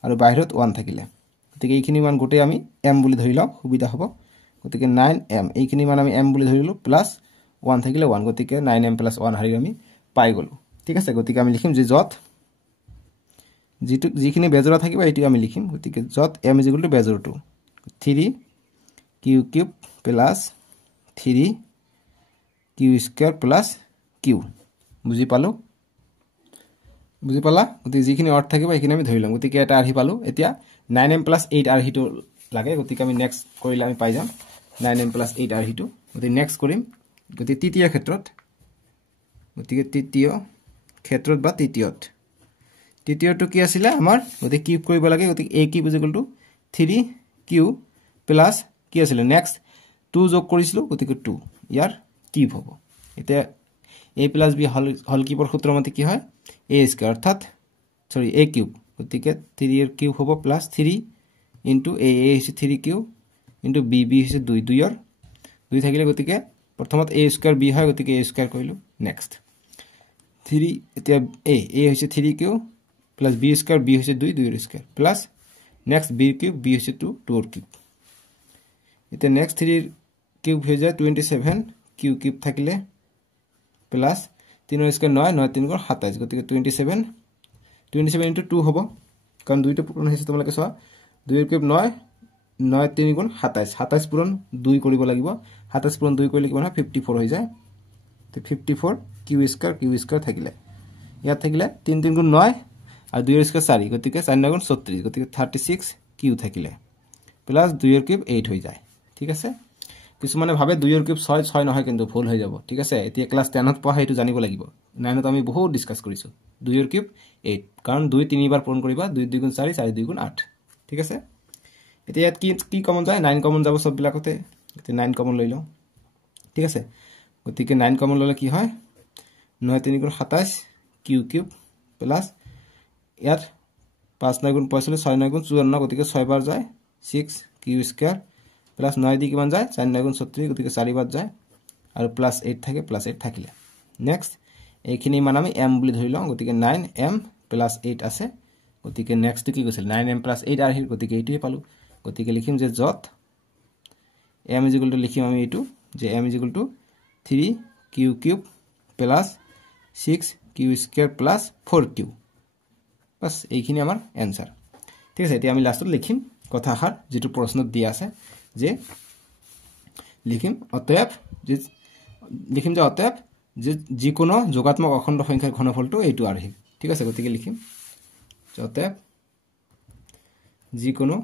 আৰু বাহিৰত 1 থাকিলে গতিকে এইখিনি মান গোটে আমি m বুলি ধৰি লাও সুবিধা হ'ব গতিকে 9m এইখিনি মান আমি m বুলি ধৰিলো প্লাস 1 থাকিলে 1 গতিকে 9m + 1 হাৰি আমি পাই গলো ঠিক আছে গতিকে আমি লিখিম যে যত যিখিনি বেজৰা থাকিব এটি আমি লিখিম গতিকে যত m = বেজৰ 2 3 cube plus 3 q square plus q বুজি পালো বুজি পালা গতিকে যিখিনি অর্থ থাকিব এইখিনি আমি ধৰিলাম গতিকে এটা আৰহি পালো এতিয়া 9m + 8 আৰহিটো লাগে গতিকে আমি নেক্সট কৰিলে আমি পাই যাম 9m + 8 আৰহিটো গতিকে নেক্সট কৰিম গতিকে তৃতীয় ক্ষেত্ৰত বা তৃতীয়টো কি আছিল আমাৰ গতিকে কিউব কৰিব লাগে গতিকে a কিউব = 3 কিউ প্লাস কি আছিল নেক্সট 2 যোগ কৰিছিলো গতিকে 2 ইয়াৰ কিউব হ'ব এতিয়া a + b হল কিউবৰ সূত্ৰ মতে কি হয় a স্কয়ার অর্থাৎ সরি a কিউব গতিকে 3 এর কিউব হ'ব প্লাস 3 ইনটু a হইছে 3 কিউব ইনটু b হইছে 2 2 এর 2 থাকিলে গতিকে প্রথমত a স্কয়ার b হয় গতিকে a স্কয়ার কইলো নেক্সট 3 এতিয়া a হইছে 3 cube plus b square b হইছে 2 2 এর square plus next b cube b হইছে 2 2 এর কিউব এতিয়া নেক্সট 3 এর কিউব হয়ে যায় 27 কিউব থাকিলে প্লাস 3 এর স্কয়ার 9 9 3 গুণ 27 গতিকে 27 ইনটু 2 হ'ব কারণ দুইটা পূরণ হইছে তোমালকে সব 2 এর কিউব 9 9 3 গুণ 27 27 পূরণ 2 কৰিব লাগিব 27 পূৰণ 2 কৰিলে কি হয় 54 হৈ যায় তো 54 কিউ স্কয়ার থাকিলে ইয়াত থাকিলে 3 3 গুণ 9 আর 2 এর স্কয়ার 4 গতিকে 4 9 গুণ 36 গতিকে 36 কিউ থাকিলে প্লাস 2 এর কিউব 8 হৈ যায় ঠিক আছে কিছুমানে ভাবে 2 এর কিউব 6 6 নহয় কিন্তু ভুল হৈ যাব ঠিক আছে এতিয়া ক্লাস 10 ত পঢ়া এটো জানিব লাগিব 9 ত আমি বহুত ডিসকাস কৰিছো 2 এৰ কিউব 8 কাৰণ 2 3 বাৰ পূৰণ কৰিবা 2 2 গুণ 4 4 2 গুণ 8 ঠিক আছে এতিয়া কি কমন যায় 9 কমন যাব সব বিলাকতে এতিয়া 9 কমন লৈ লও ঠিক আছে গতিকে 9 কমন ললে কি হয় 9 3 গুণ 27 কিউব প্লাস ইয়াত 5 9 গুণ 45 6 9 গুণ 54 গতিকে 6 বার যায় 6 কিউ স্কয়ার প্লাস 9 দি কিমান যায় 4 9 গুণ 36 গতিকে 4 বার যায় আর প্লাস 8 থাকে প্লাস 8 থাকিলে নেক্সট এইখিনি মান আমি m বুলি ধৰি লওঁ গতিকে 9m + 8 আছে গতিকে নেক্সট কি কৈছিল 9m + 8 আৰহি গতিকে এইটোই পালো গতিকে লিখিম যে যত m = লিখিম আমি এইটো যে m = 3 cube plus 6 q square plus 4 q বাস এইখিনি আমাৰ आंसर ঠিক আছে এতিয়া আমি লাষ্টত লিখিম কথাষাৰ যেটো প্ৰশ্নত দিয়া আছে যে লিখিম অতএব যে যিকোনো যোগাত্মক অখণ্ড সংখ্যাৰ ঘনফলটো এইটো আৰহি ঠিক আছে গতিকে লিখিম অতএব যিকোনো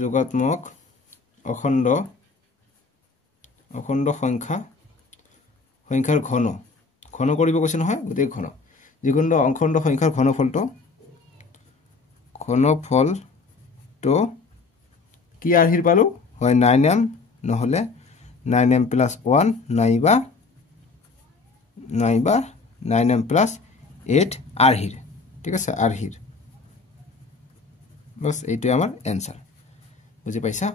যোগাত্মক অখণ্ড সংখ্যাৰ ঘন কৰিব কৈছে নহয় গতিকে ঘন যিকোনো অখণ্ড সংখ্যাৰ ঘনফলটো কি আৰহিৰ পালো হয় 9m নহলে 9m + 1 নাইবা 9m + 8 আৰহিৰ ঠিক আছে আৰহিৰ বাস এইটো আমাৰ आंसर বুজি পাইছা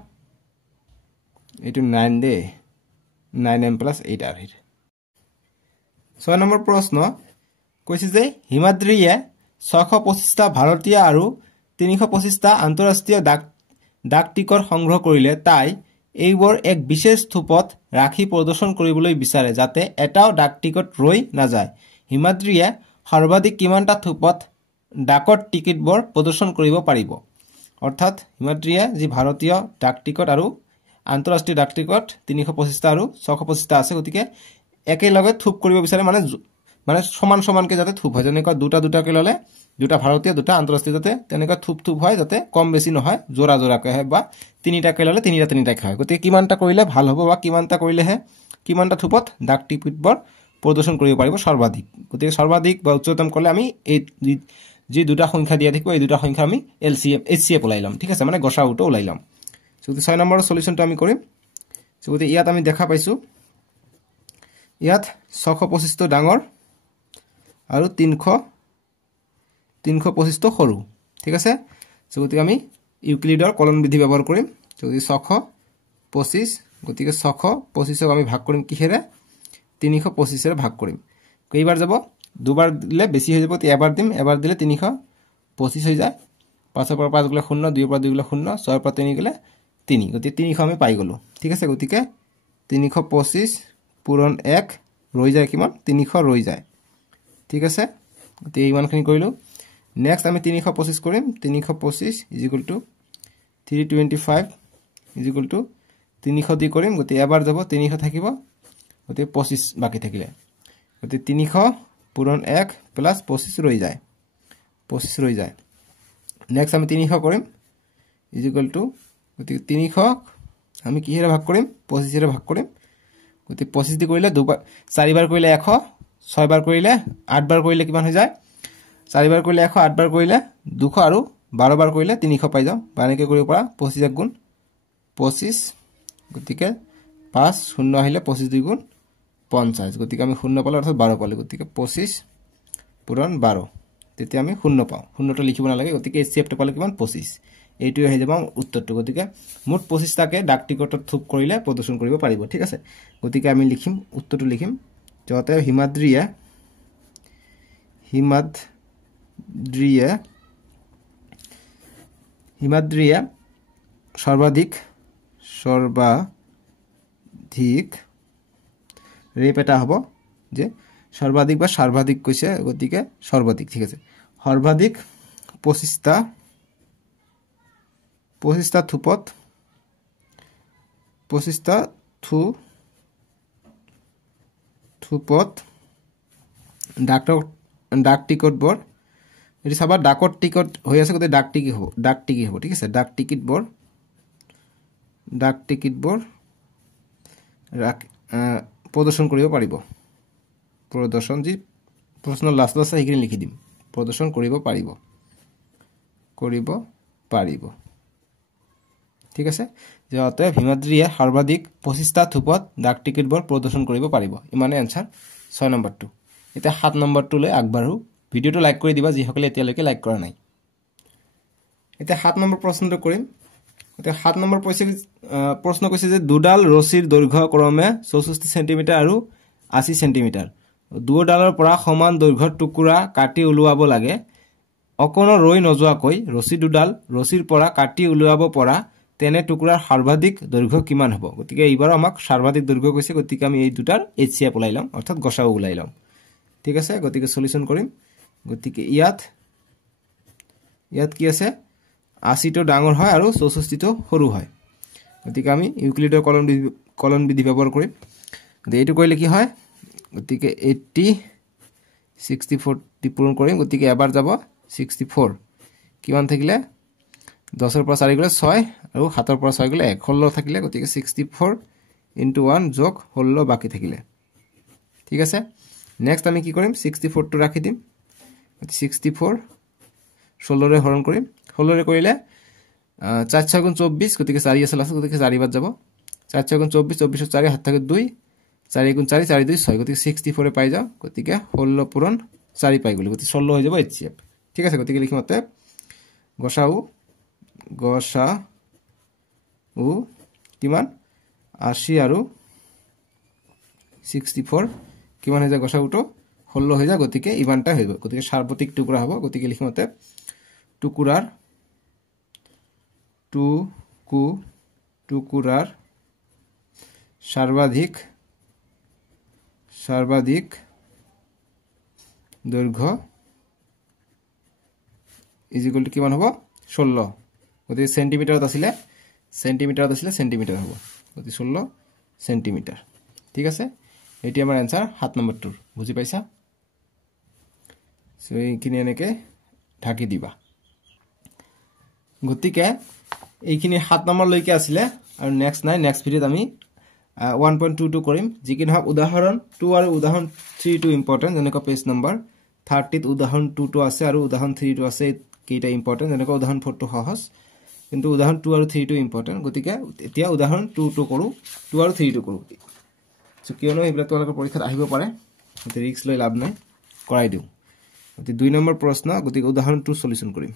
এইটো 9 দে 9m + 8 আৰহিৰ 6 নম্বৰ প্ৰশ্ন কৈছে যে হিমাদ্ৰীয়ে 625টা ভাৰতীয় আৰু 325টা আন্তঃৰাষ্ট্ৰীয় ডাক টিকট সংগ্ৰহ কৰিলে তাই এইবোৰ এক বিশেষ থোপত ৰাখি প্ৰদৰ্শন কৰিবলৈ বিচাৰে যাতে এটাও ডাক টিকট ৰৈ নাযায় হিমাদ্ৰীয়ে সৰ্বাধিক কিমানটা থোপত ডাকত টিকটবোৰ প্ৰদৰ্শন কৰিব পাৰিব অৰ্থাৎ হিমাদ্ৰীয়ে যি ভাৰতীয় ডাক টিকট আৰু আন্তঃৰাষ্ট্ৰীয় ডাক টিকট 325টা আৰু 625টা আছে গতিকে একেলগে থোপ কৰিব বিচাৰে মানে সমান সমানকে যাতে থোপ হয় যেনেকৈ দুটাকে ললে দুটা ভাৰতীয় দুটা আন্তঃৰাষ্ট্ৰীয় যাতে তেনেকৈ থোপ হয় যাতে কম বেছি নহয় জোৰাকে হয় বা তিনিটাকে ললে তিনিটাকে হয় গতিকে কিমানটা কৰিলে ভাল হ'ব বা কিমানটা কৰিলেহে কিমানটা থোপত ডাক টিকটবোৰ প্ৰদৰ্শন কৰিব পাৰিব সৰ্বাধিক গতিকে সৰ্বাধিক বা উচ্চতম কৰিলে আমি এই যি দুটা সংখ্যা দিয়া থাকিব এই দুটা সংখ্যা আমি HCF ওলাই লম ঠিক আছে মানে গসাউটো ওলাই লম সো 6 নম্বৰৰ সলিউশনটো আমি কৰিম সো গতিকে ইয়াত আমি দেখা পাইছো ইয়াত 625 টো ডাঙৰ আৰু 325 টো সৰু ঠিক আছে সো গতিকে আমি ইউক্লিডৰ কলন বিধি ব্যৱহাৰ কৰিম যদি 625 গতিকে 625ক আমি ভাগ কৰিম কিহেৰে 325 এৰে ভাগ কৰিম কেইবাৰ যাব দুবাৰ দিলে বেছি হৈ যাব এবাৰ দিম এবাৰ দিলে 325 হৈ যায় 5 পৰা 5 গলে 0 2 পৰা 2 গলে 0 6 পৰা 3 গলে 3 গতিকে 300 আমি পাই গলো ঠিক আছে গতিকে 325 পূৰণ 1 ৰৈ যায় কিমান 300 ৰৈ যায় ঠিক আছে গতিকে ইমানখিনি কৰিলো নেক্সট আমি 325 কৰিম 325 325 300 দি কৰিম গতিকে এবাৰ যাব 300 থাকিব গতিকে 25 বাকি থাকিলে গতিকে 300 পূৰণ 1 প্লাস 25 ৰৈ যায় 25 ৰৈ যায় নেক্সট আমি 300 কৰিম গতিকে 300 আমি কিহেৰে ভাগ কৰিম 25 এৰে ভাগ কৰিম গতিকে 25 দি কৰিলে দুবাৰ চাৰিবাৰ কৰিলে 100 ছয়বাৰ কৰিলে 8 বাৰ কৰিলে কিমান হৈ যায় চাৰিবাৰ কৰিলে 100 8 বাৰ কৰিলে 200 আৰু 12 বাৰ কৰিলে 300 পাই যাও বানেকে কৰিব পৰা 25 এক গুণ 25 গতিকে 5 0 আহিলে 25 2 গুণ 50 গতিকে আমি 0 পালে অৰ্থাৎ 12 পালে গতিকে 25 পূৰণ 12 তেতিয়া আমি 0 পাও 0টো লিখিব নালাগে গতিকে HCFটো পালে কিমান 25 এইটো হৈ যাব উত্তৰটো গতিকে মুঠ 25 টাকে ডাক টিকটত থুপ কৰিলে প্ৰদৰ্শন কৰিব পাৰিব ঠিক আছে গতিকে আমি লিখিম উত্তৰটো লিখিম যতে হিমাদ্ৰীয়ে সৰ্বাধিক ৰেপ এটা হ'ব যে সৰ্বাধিক বা সৰ্বাধিক কৈছে গতিকে সৰ্বাধিক ঠিক আছে সৰ্বাধিক 25টা থুপত 25টা থুপত ডাক টিকট বৰ এটি সবা ডাকত টিকট হৈ আছে গতে ডাক টিকি হ'ব ঠিক আছে ডাক টিকট বৰ প্ৰদৰ্শন কৰিব পাৰিব প্ৰদৰ্শন যি প্ৰশ্ন লাষ্ট আছে এইখিনি লিখি দিম প্ৰদৰ্শন কৰিব পাৰিব ঠিক আছে যেতে হিমাদ্ৰীয়ে সৰ্বাধিক 25টা থুপত ডাক টিকটবোৰ প্ৰদৰ্শন কৰিব পাৰিব ইমানে আনসাৰ 6 নম্বৰটো এটা 7 নম্বৰটো লৈ আগবাঢ়ো ভিডিওটো লাইক কৰি দিবা যি সকলে এতিয়ালৈকে লাইক কৰা নাই এটা 7 নম্বৰ প্ৰশ্নটো কৰিম এটা 7 নম্বৰ প্ৰশ্ন কৈছে যে দুডাল ৰছীৰ দৈৰ্ঘ্য ক্ৰমে 64 সেমি আৰু 80 সেমি দুডালৰ পৰা সমান দৈৰ্ঘ্যৰ টুকুৰা কাটি উলিয়াব লাগে অকণো ৰৈ নযোৱাকৈ ৰছী দুডাল ৰছীৰ পৰা কাটি উলিয়াব পৰা তেনে টুকুৰাৰ সৰ্বাধিক দৈৰ্ঘ্য কিমান হ'ব গতিকে এইবাৰ আমাক সৰ্বাধিক দৈৰ্ঘ্য কৈছে গতিকে আমি এই দুটাৰ HCF ওলাই লম অৰ্থাৎ গসাউ ওলাই লম ঠিক আছে গতিকে সলিউশন কৰিম গতিকে ইয়াত কি আছে 80 টো ডাঙৰ হয় আৰু 64 টো সৰু হয় গতিকে আমি ইউক্লিডৰ কলন বিধি ব্যৱহাৰ কৰিম এইটো কৰিলে কি হয় গতিকে 80 64 টি পূৰণ কৰিম গতিকে এবাৰ যাব 64 কিমান থাকিলে 10 ৰ পৰা 4 গলে 6 আৰু 7 ৰ পৰা 6 গলে 1 16 থাকিলে গতিকে 64 * 1 যোগ 16 বাকি থাকিলে ঠিক আছে নেক্সট আমি কি কৰিম 64 টো ৰাখি দিম 64 16 ৰে হৰণ কৰিম 16 ৰে কৰিলে 4 6 গুণ 24 গতিকে 4 আছে লাষ্ট গতিকে 4 বাদ যাব 4 6 গুণ 24 24 4 হাত থাকে 2 4 গুণ 4 4 2 6 গতিকে 64 এ পাই যাও গতিকে 16 পূৰণ 4 পাই গলো গতিকে 16 হৈ যাব HCF ঠিক আছে গতিকে লিখিমতে গসাউ কিমান 80 আৰু 64 কিমান হৈ যায় গসাউটো 16 হৈ যায় গতিকে ইমানটা হৈ গল গতিকে সাৰ্বত্ৰিক টুকুৰা হ'ব গতিকে লিখিমতে টুকুৰাৰ সৰ্বাধিক দৈৰ্ঘ্য ইজ ইকুয়াল টু কিমান হ'ব 16 গতি সেন্টিমিটাৰত আছিল সেন্টিমিটাৰ হ'ব গতি 16 সেন্টিমিটাৰ ঠিক আছে এটি আমাৰ आंसर 7 নম্বৰটোৰ বুজি পাইছা সো এইখিনি এনেকে ঢাকি দিবা গতিকে এইখিনি 7 নম্বৰ লৈকে আছিল আৰু নেক্সট ভিডিওত আমি 1.22 কৰিম যিকি নহক উদাহৰণ 2 আৰু উদাহৰণ 3 টো ইম্পৰ্টেন্ট যেনেকৈ পেজ নম্বৰ 30 ত উদাহৰণ 2 টো আছে আৰু উদাহৰণ 3 টো আছে কেইটা ইম্পৰ্টেন্ট যেনেকৈ উদাহৰণ 4 টো সহজ কিন্তু উদাহৰণ 2 আৰু 3 টো ইম্পৰ্টেন্ট গতিকে এতিয়া উদাহৰণ 2 টো কৰো 2 আৰু 3 টো কৰো সো কিয়নো এইবিলাক তোমালোকৰ পৰীক্ষাত আহিব পাৰে গতি ৰিস্ক লৈ লাভ নাই কৰাই দিও গতি 2 নম্বৰ প্ৰশ্ন গতিকে উদাহৰণ 2 সলিউশন কৰিম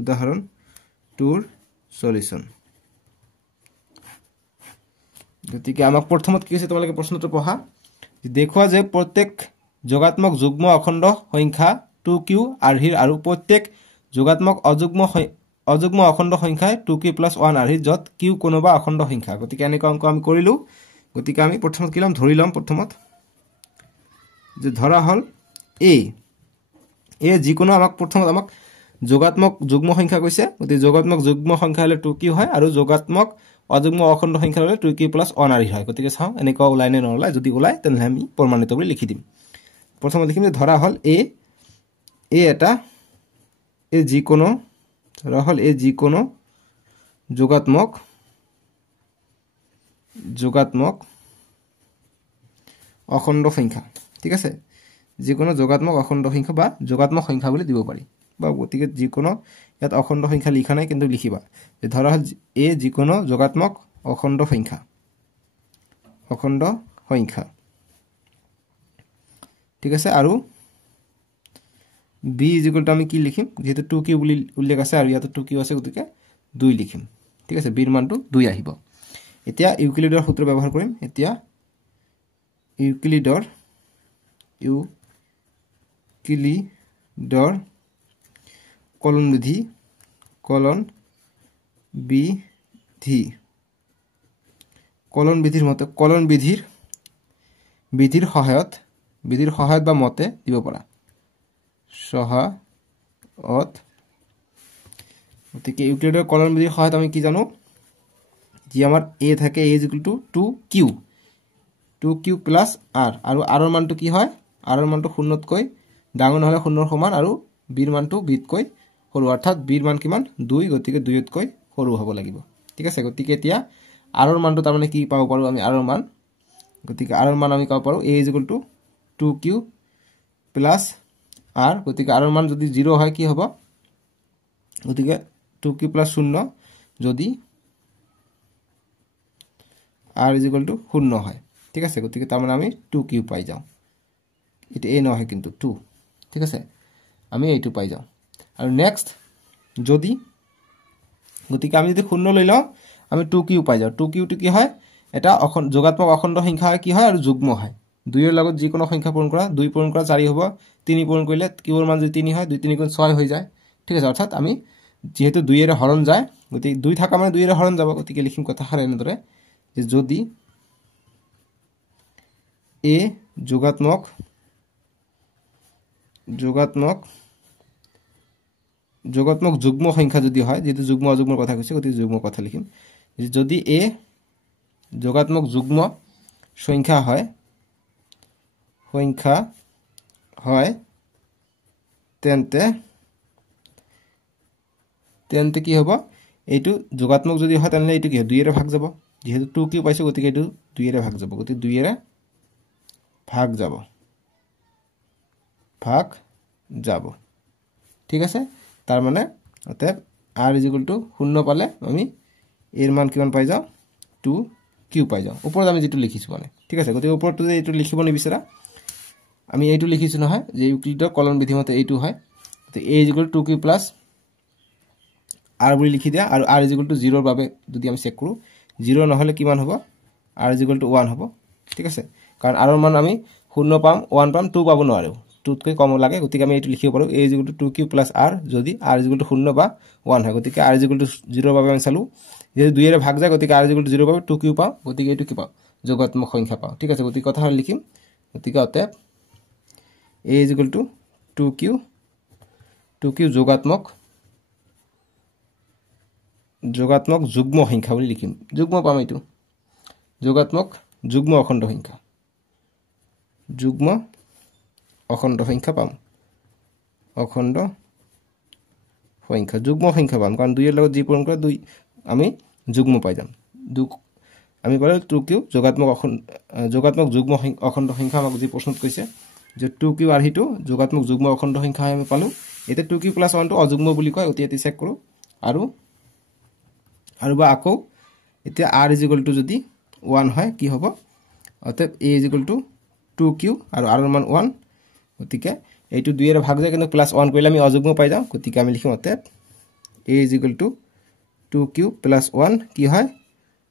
উদাহৰণ 2 ৰ সলিউশন গতিকে আমাক প্ৰথমত কি হৈছে তোমালোকে প্ৰশ্নটো পঢ়া দেখুৱা যে প্ৰত্যেক যোগাত্মক যুগ্ম অখণ্ড সংখ্যা 2q আৰহিৰ আৰু প্ৰত্যেক যোগাত্মক অযুগ্ম অখণ্ড সংখ্যাই 2q + 1 আৰহিৰ যত q কোনোবা অখণ্ড সংখ্যা গতিকে এনেকা অংক আমি কৰিলো গতিকে আমি প্ৰথমত কিলাম ধৰিলাম প্ৰথমত যে ধৰা হল a যিকোনো আমাক প্ৰথমত আমাক যোগাত্মক যুগ্ম সংখ্যা কৈছে গতিকে যোগাত্মক যুগ্ম সংখ্যা হলে 2q হয় আৰু যোগাত্মক অযুগ্ম অখণ্ড সংখ্যা হলে 2q + 1 আৰহি হয় গতিকে চাও এনেকা ওলাই নে নলাই যদি ওলাই তেনলে আমি প্ৰমাণিত কৰি লিখি দিম প্ৰথমত লিখিম যে ধৰা হল a এটা যিকোনো ধৰা হল a যিকোনো যোগাত্মক অখণ্ড সংখ্যা ঠিক আছে যিকোনো যোগাত্মক অখণ্ড সংখ্যা বা যোগাত্মক সংখ্যা বুলি দিব পাৰি বা গতিকে যিকোনো ইয়াত অখণ্ড সংখ্যা লিখা নাই কিন্তু লিখিবা যে ধৰা হল a যিকোনো যোগাত্মক অখণ্ড সংখ্যা ঠিক আছে আৰু b ইকুয়াল টু আমি কি লিখিম যেহেতু 2q বুলি উল্লেখ আছে আৰু ইয়াত 2q আছে গতিকে 2 লিখিম ঠিক আছে b ৰ মানটো 2 আহিব এতিয়া ইউক্লিডৰ সূত্ৰ ব্যৱহাৰ কৰিম এতিয়া ইউক্লিডৰ কলন বিধিৰ মতে কলন বিধিৰ সহায়ত বা মতে দিব পৰা সহায়ত গতিকে ইউক্লিডৰ কলন বিধিৰ সহায়ত আমি কি জানো যে আমাৰ a থাকে a = 2q + r আৰু r ৰ মানটো কি হয় r ৰ মানটো 0 তকৈ ডাঙৰ নহলে 0 ৰ সমান আৰু b ৰ মানটো b তকৈ সৰু অৰ্থাৎ b ৰ মান কিমান 2 গতিকে 2 তকৈ সৰু হ'ব লাগিব ঠিক আছে গতিকে এতিয়া r ৰ মানটো তাৰ মানে কি পাব পাৰো আমি r ৰ মান গতিকে r ৰ মান আমি পাব পাৰো a = 2q + r গতিকে r ৰ মান যদি 0 হয় কি হ'ব গতিকে 2q + 0 যদি r = 0 হয় ঠিক আছে গতিকে তাৰ মানে আমি 2q পাই যাও এটা a নহয় কিন্তু 2 ঠিক আছে আমি এইটো পাই যাও আৰু নেক্সট যদি গতিকে আমি যদি 0 লৈ লও আমি 2q পাই যাও 2q টো কি হয় এটা যোগাত্মক অখণ্ড সংখ্যা কি হয় আৰু যুগ্ম হয় 2 এৰ লগত যিকোনো সংখ্যা পূৰণ কৰা 2 পূৰণ কৰা 4 হ'ব 3 পূৰণ কৰিলে q ৰ মান যদি 3 হয় 2 3 গুণ 6 হৈ যায় ঠিক আছে অৰ্থাৎ আমি যেহেতু 2 এৰ হৰণ যায় গতিকে 2 থাকা মানে 2 এৰ হৰণ যাব গতিকে লিখিম কথা হাৰে এনেদৰে যে যদি a যোগাত্মক যুগ্ম সংখ্যা যদি হয় যেহেতু যুগ্ম অযুগ্মৰ কথা কৈছে গতিকে যুগ্ম কথা লিখিম যদি a যোগাত্মক যুগ্ম সংখ্যা হয় তেন্তে কি হ'ব এইটো যোগাত্মক যদি হয় তেনলে এইটো কি 2 এৰে ভাগ যাব যেহেতু 2q পাইছো গতিকে এইটো 2 এৰে ভাগ যাব গতিকে 2 এৰে ভাগ যাব ঠিক আছে তাৰ মানে অতএব r = 0 পালে আমি এৰ মান কিমান পাই যাও 2q পাই যাও ওপৰত আমি যেটো লিখিছো মানে ঠিক আছে গতিকে ওপৰত যদি এইটো লিখিব নিবিচাৰা আমি এইটো লিখিছো নহয় যে ইউক্লিডৰ কলন বিধি মতে এইটো হয় তো a = 2q + r বুলি লিখি দিয়া আৰু r = 0 ৰ বাবে যদি আমি চেক কৰো 0 নহলে কিমান হ'ব r = 1 হ'ব ঠিক আছে কাৰণ r ৰ মান আমি 0 পাম 1 পাম 2 পাব নোৱাৰো 2 তকৈ কম লাগে গতিকে আমি এইটো লিখিব পাৰো a = 2q + r যদি r = 0 বা 1 হয় গতিকে r = 0 ৰ বাবে আমি চালো যে 2 এৰে ভাগ যায় গতিকে r = 0 ৰ বাবে 2q পাও গতিকে এইটো কি পাও যোগাত্মক সংখ্যা পাওঁ ঠিক আছে গতি কথা লিখিম গতিকে অতএব a = 2q যোগাত্মক যুগ্ম সংখ্যা বুলি লিখিম যুগ্ম পাম এইটো যোগাত্মক যুগ্ম অখণ্ড সংখ্যা যুগ্ম অখণ্ড সংখ্যা পাম অখণ্ড সংখ্যা যুগ্ম সংখ্যা পাম কাৰণ 2 এৰ লগত যি পূৰণ কৰে 2 আমি যুগ্ম পাই যাম আমি পালো 2q যোগাত্মক যুগ্ম অখণ্ড সংখ্যা আমাক যি প্ৰশ্নত কৈছে যে 2q আর হিটো যোগাত্মক যুগ্ম অখণ্ড সংখ্যা আমি পালো এটা 2q + 1 টো অযুগ্ম বুলি কয় অতি চেক কৰো আৰু বা আকৌ এতিয়া r = যদি 1 হয় কি হ'ব অতএব a = 2q আৰু r এৰ মান 1 গতিকে এইটো 2 এৰ ভাগ যায় কিন্তু +1 কৰিলে আমি অযুগ্ম পাই যাম গতিকে আমি লিখিম অতএব a = 2q + 1 কি হয়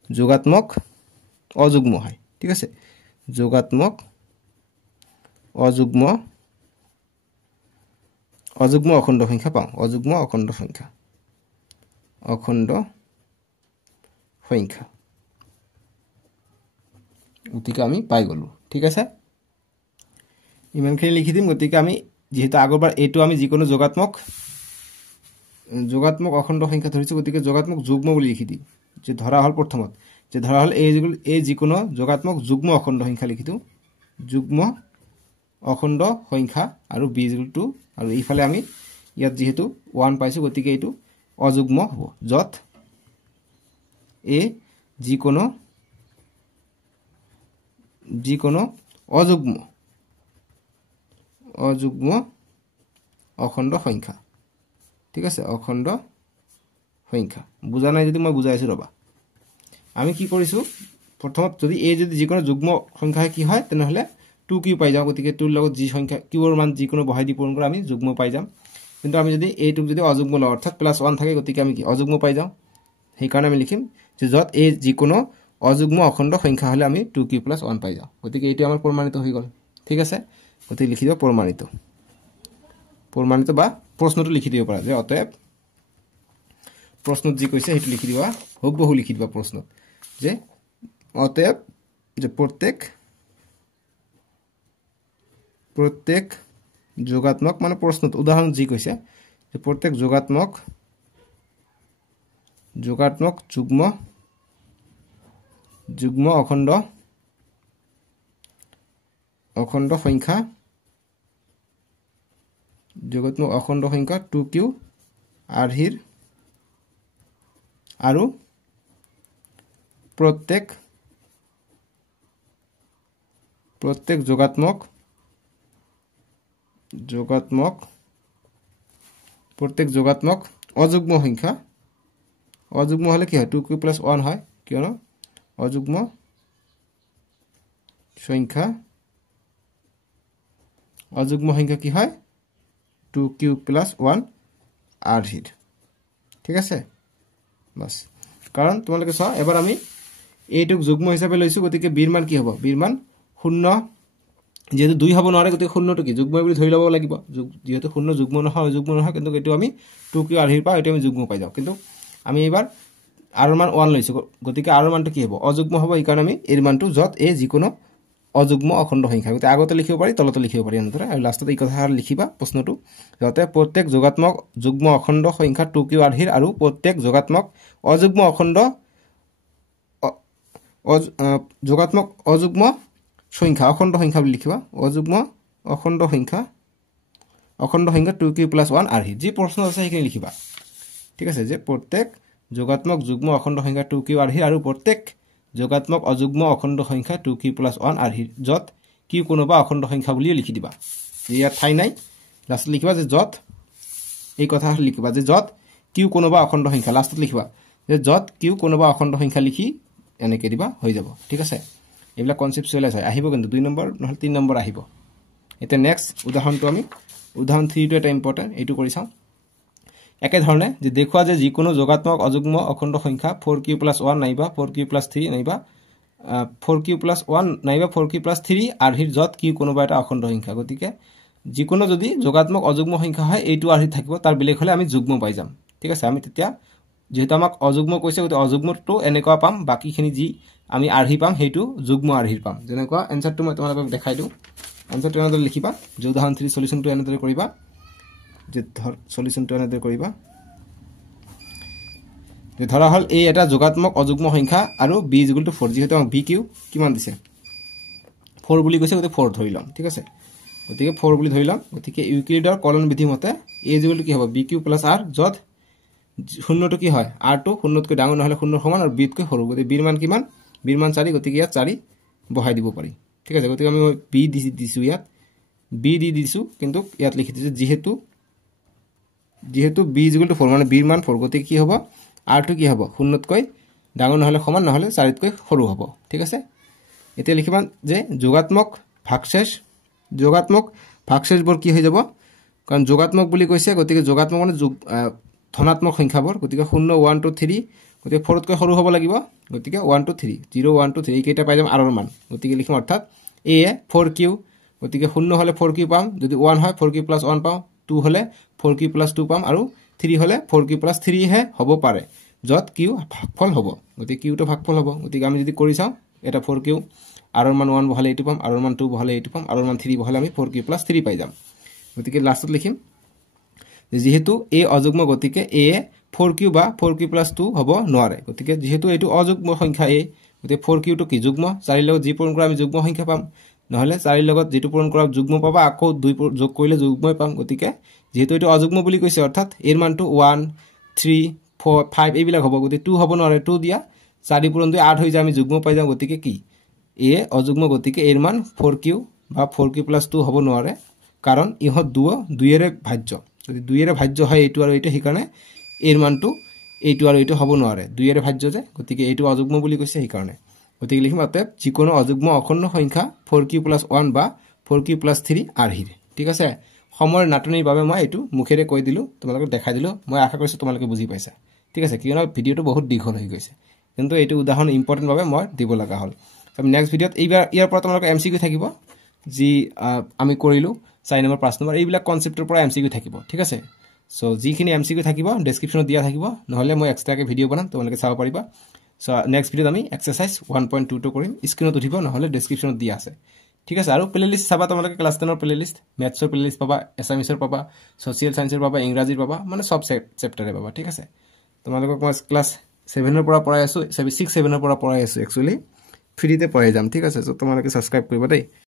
যোগাত্মক অযুগ্ম হয় ঠিক আছে যোগাত্মক অযুগ্ম অখণ্ড সংখ্যা পাওঁ অযুগ্ম অখণ্ড সংখ্যা গতিকে আমি পাই গলো ঠিক আছে ইমানখিনি লিখি দিম গতিকে আমি যেহেতু আগৰবাৰ এইটো আমি যিকোনো যোগাত্মক অখণ্ড সংখ্যা ধৰিছো গতিকে যোগাত্মক যুগ্ম বুলি লিখি দিম যে ধৰা হল প্ৰথমত যে ধৰা হল a যিকোনো যোগাত্মক যুগ্ম অখণ্ড সংখ্যা লিখি দিও যুগ্ম অখণ্ড সংখ্যা আৰু b = 2 আৰু ইফালে আমি ইয়াত যেহেতু 1 পাইছো গতিকে এইটো অযুগ্ম হ'ব যত a যিকোনো অযুগ্ম অখণ্ড সংখ্যা ঠিক আছে অখণ্ড সংখ্যা বুজা নাই যদি মই বুজাইছো ৰবা আমি কি কৰিছো প্ৰথমত যদি a যদি যিকোনো যুগ্ম সংখ্যা কি হয় তেনেহলে 2q পাই যাও গতিকে 2 ৰ লগত যি সংখ্যা q ৰ মান যিকোনো বহাই দি পূৰণ কৰি আমি যুগ্ম পাই যাম কিন্তু আমি যদি a টোক যদি অযুগ্ম লওঁ অৰ্থাৎ +1 থাকে গতিকে আমি কি অযুগ্ম পাই যাও সেই কাৰণে আমি লিখিম যে যত a যিকোনো অযুগ্ম অখণ্ড সংখ্যা হলে আমি 2q + 1 পাই যাও গতিকে এইটো আমাৰ প্ৰমাণিত হৈ গল ঠিক আছে গতিকে লিখি দিও প্ৰমাণিত বা প্ৰশ্নটো লিখি দিব পাৰা যে অতএব প্ৰশ্নত যি কৈছে হেতু লিখি দিবা হুবহু লিখি দিবা প্ৰশ্নত যে অতএব যে প্ৰত্যেক যোগাত্মক মানে প্ৰশ্নত উদাহৰণ যি কৈছে যে প্ৰত্যেক যোগাত্মক যুগ্ম অখণ্ড সংখ্যা যোগাত্মক অখণ্ড সংখ্যা 2q আৰ্হিৰ আৰু প্ৰত্যেক যোগাত্মক অযুগ্ম সংখ্যা অযুগ্ম হলে কি হয় 2q + 1 হয় কিয়নো অযুগ্ম সংখ্যা কি হয় 2q + 1 আৰ্হিৰ ঠিক আছে বাস কাৰণ তোমালোকে চোৱা এবাৰ আমি এইটোক যুগ্ম হিচাপে লৈছো গতিকে b ৰ মান কি হ'ব b ৰ মান 0 যেহেতু 2 হ'ব নোৱাৰে গতিকে 0 টো কি যুগ্ম বুলি ধৰি ল'ব লাগিব যেহেতু 0 যুগ্ম নহয় কিন্তু এটো আমি 2q আৰ্হিৰ পা এটো আমি যুগ্ম পাই যাও কিন্তু আমি এবাৰ r ৰ মান 1 লৈছো গতিকে r ৰ মানটো কি হ'ব অযুগ্ম হ'ব এই কাৰণে আমি এৰ মানটো যত a যিকোনো অযুগ্ম অখণ্ড সংখ্যা গতি আগতে লিখিব পাৰি তলতে লিখিব পাৰি এনেদৰে আৰু লাষ্টত এই কথা লিখিবা প্ৰশ্নটো যতে প্ৰত্যেক যোগাত্মক যুগ্ম অখণ্ড সংখ্যা 2q আৰ্হিৰ আৰু প্ৰত্যেক যোগাত্মক অযুগ্ম সংখ্যা অখণ্ড সংখ্যা বুলি লিখিবা অযুগ্ম অখণ্ড সংখ্যা 2q + 1 আৰ্হিৰ যি প্ৰশ্ন আছে সেইখিনি লিখিবা ঠিক আছে যে প্ৰত্যেক যোগাত্মক যুগ্ম অখণ্ড সংখ্যা 2q আৰ্হিৰ আৰু প্ৰত্যেক যোগাত্মক অযুগ্ম অখণ্ড সংখ্যা 2q + 1 আৰ্হিৰ যত কি কোনোবা অখণ্ড সংখ্যা বুলি লিখি দিবা ইয়াত ঠাই নাই লাষ্টত লিখিবা যে যত এই কথা লিখিবা যে যত কি কোনোবা অখণ্ড সংখ্যা লাষ্টত লিখিবা যে যত কি কোনোবা অখণ্ড সংখ্যা লিখি এনেকে দিবা হৈ যাব ঠিক আছে এইলা কনসেপচুয়ালাইজ হয় আহিব কিন্তু 2 নম্বৰ নহলে 3 নম্বৰ আহিব এটা নেক্সট উদাহৰণটো আমি উদাহৰণ 3 টো এটা ইম্পৰ্টেন্ট এইটো কৰি চাও একে ধৰণে যে দেখুৱা যে যিকোনো যোগাত্মক অযুগ্ম অখণ্ড সংখ্যা 4q + 1 নাইবা 4q + 3 নাইবা 4q + 1 নাইবা 4q + 3 আৰ্হিৰ যত কি কোনোবা এটা অখণ্ড সংখ্যা গতিকে যিকোনো যদি যোগাত্মক অযুগ্ম সংখ্যা হয় এইটো আৰ্হিত থাকিব তাৰ বিলেখ হলে আমি যুগ্ম পাই যাম ঠিক আছে আমি তেতিয়া যেহেতু আমাক অযুগ্ম কৈছে গতি অযুগ্মটো এনেকুৱা পাম বাকিখিনি যি আমি আৰ্হি পাম সেইটো যুগ্ম আৰ্হিৰ পাম যেনেকুৱা এনসাৰটো মই তোমালোকক দেখাই দিওঁ এনসাৰটো এনেদৰে লিখিবা যে উদাহৰণ 3 সলিউশনটো এনেদৰে কৰিবা যে সলিউশনটো এনেদৰে কৰিবা যে ধৰা হল এই এটা যোগাত্মক অযুগ্ম সংখ্যা আৰু b = 4 যেহেতু আমাক b কিউ কিমান দিছে 4 বুলি কৈছে গতি 4 ধৰি লম ঠিক আছে গতিকে 4 বুলি ধৰি লম গতিকে ইউক্লিডৰ কলন বিধি মতে a = কি হ'ব bq + r যত শূন্যটো কি হয় r টো শূন্যতকৈ ডাঙৰ নহলে শূন্যৰ সমান আৰু b তকৈ সৰু গতি b ৰ মান কিমান b ৰ মান 4 গতিকে ইয়াত 4 বহাই দিব পাৰি ঠিক আছে গতিকে আমি b দিছো ইয়াত b দিছো কিন্তু ইয়াত লিখি দিছো যেহেতু b = 4 মানে b ৰ মান 4 গতিকে কি হ'ব r টো কি হ'ব শূন্যতকৈ ডাঙৰ নহলে সমান নহলে 4 তকৈ সৰু হ'ব ঠিক আছে এতিয়া লিখিবা যে যোগাত্মক ভাগশেষ বৰ কি হৈ যাব কাৰণ যোগাত্মক বুলি কৈছে গতিকে যোগাত্মক মানে ধনাত্মক সংখ্যাবোৰ গতিকে 0 1 2 3 গতিকে 4 তকৈ সৰু হ'ব লাগিব গতিকে 1 2 3 0 1 2 3 কেইটা পাই যাম r ৰ মান গতিকে লিখিম অৰ্থাৎ a 4q গতিকে 0 হলে 4q পাম যদি 1 হয় 4q + 1 পাম 2 হলে 4q + 2 পাম আৰু 3 হলে 4q + 3 হে হ'ব পাৰে যত q ভাগফল হ'ব গতিকে q টো ভাগফল হ'ব গতিকে আমি যদি কৰি চাও এটা 4q r ৰ মান 1 বহালে এইটো পাম r ৰ মান 2 বহালে এইটো পাম r ৰ মান 3 বহালে আমি 4q + 3 পাই যাম গতিকে লাষ্টত লিখিম যেহেতু a অযুগ্ম গতিকে a 4q বা 4q + 2 হ'ব নোৱাৰে গতিকে যেহেতু এইটো অযুগ্ম সংখ্যা a গতিকে 4q টো কি যুগ্ম 4 ৰ লগত যি পূৰণ কৰা আমি যুগ্ম সংখ্যা পাম নহলে 4 ৰ লগত যেটো পূৰণ কৰা যুগ্ম পাবা আকৌ 2 যোগ কৰিলে যুগ্মই পাম গতিকে যেহেতু এইটো অযুগ্ম বুলি কৈছে অৰ্থাৎ এৰ মানটো 1 3 4 5 এইবিলাক হ'ব গতিকে 2 হ'ব নোৱাৰে 2 দিয়া 4 পূৰণ 2 8 হৈ যায় আমি যুগ্ম পাই যাম গতিকে কি a অযুগ্ম গতিকে এৰ মান 4q বা 4q + 2 হ'ব নোৱাৰে কাৰণ ইহত 2 এৰে ভাজ্য যদি 2 এৰে ভাজ্য হয় এইটো আৰু এইটো হিকাৰণে এৰ মানটো এইটো আৰু এইটো হ'ব নোৱাৰে 2 এৰে ভাজ্য যে গতিকে এইটো অযুগ্ম বুলি কৈছে হিকাৰণে গতিকে লিখিম অতএব যিকোনো অযুগ্ম অখণ্ড সংখ্যা 4q + 1 বা 4q + 3 আৰ্হিৰ ঠিক আছে সময়ৰ নাটনিৰ বাবে মই এইটো মুখেৰে কৈ দিলো তোমালোকক দেখাই দিলো মই আশা কৰিছো তোমালোকে বুজি পাইছা ঠিক আছে কিয়নো ভিডিওটো বহুত দীঘল হৈ গৈছে কিন্তু এইটো উদাহৰণ ইম্পৰ্টেন্ট বাবে মই দিব লগা হ'ল আমি নেক্সট ভিডিওত ইয়াৰ পৰা তোমালোকৰ এমসিকিউ থাকিব যি আমি কৰিলো 4 নম্বৰ 5 নম্বৰ এইবিলাক কনসেপ্টৰ পৰা এমসিকিউ থাকিব ঠিক আছে সো যিখিনি এমসিকিউ থাকিব ডেসক্ৰিপচনত দিয়া থাকিব নহলে মই এক্সট্ৰাকে ভিডিও বনাম তোমালোকে চাব পাৰিবা সো নেক্সট ভিডিওত আমি এক্সাৰসাইজ 1.2 টো কৰিম স্ক্ৰিনত উঠিব নহলে ডেসক্ৰিপচনত দিয়া আছে ঠিক আছে আৰু প্লেলিস্ট চাবা তোমালোকে ক্লাস 10 ৰ প্লেলিস্ট ম্যাথছৰ প্লেলিস্ট পাবা এছামিছৰ পাবা সোশিয়েল সায়েন্সৰ পাবা ইংৰাজীৰ পাবা মানে সব চেপ্টাৰে পাবা ঠিক আছে তোমালোকক মই ক্লাস 7 ৰ পৰা পঢ়াই আছো 6 7 ৰ পৰা পঢ়াই আছো একচুয়ালি ফ্ৰীতে পঢ়াই যাম ঠিক আছে সো তোমালোকে সাবস্ক্ৰাইব কৰিবা দেই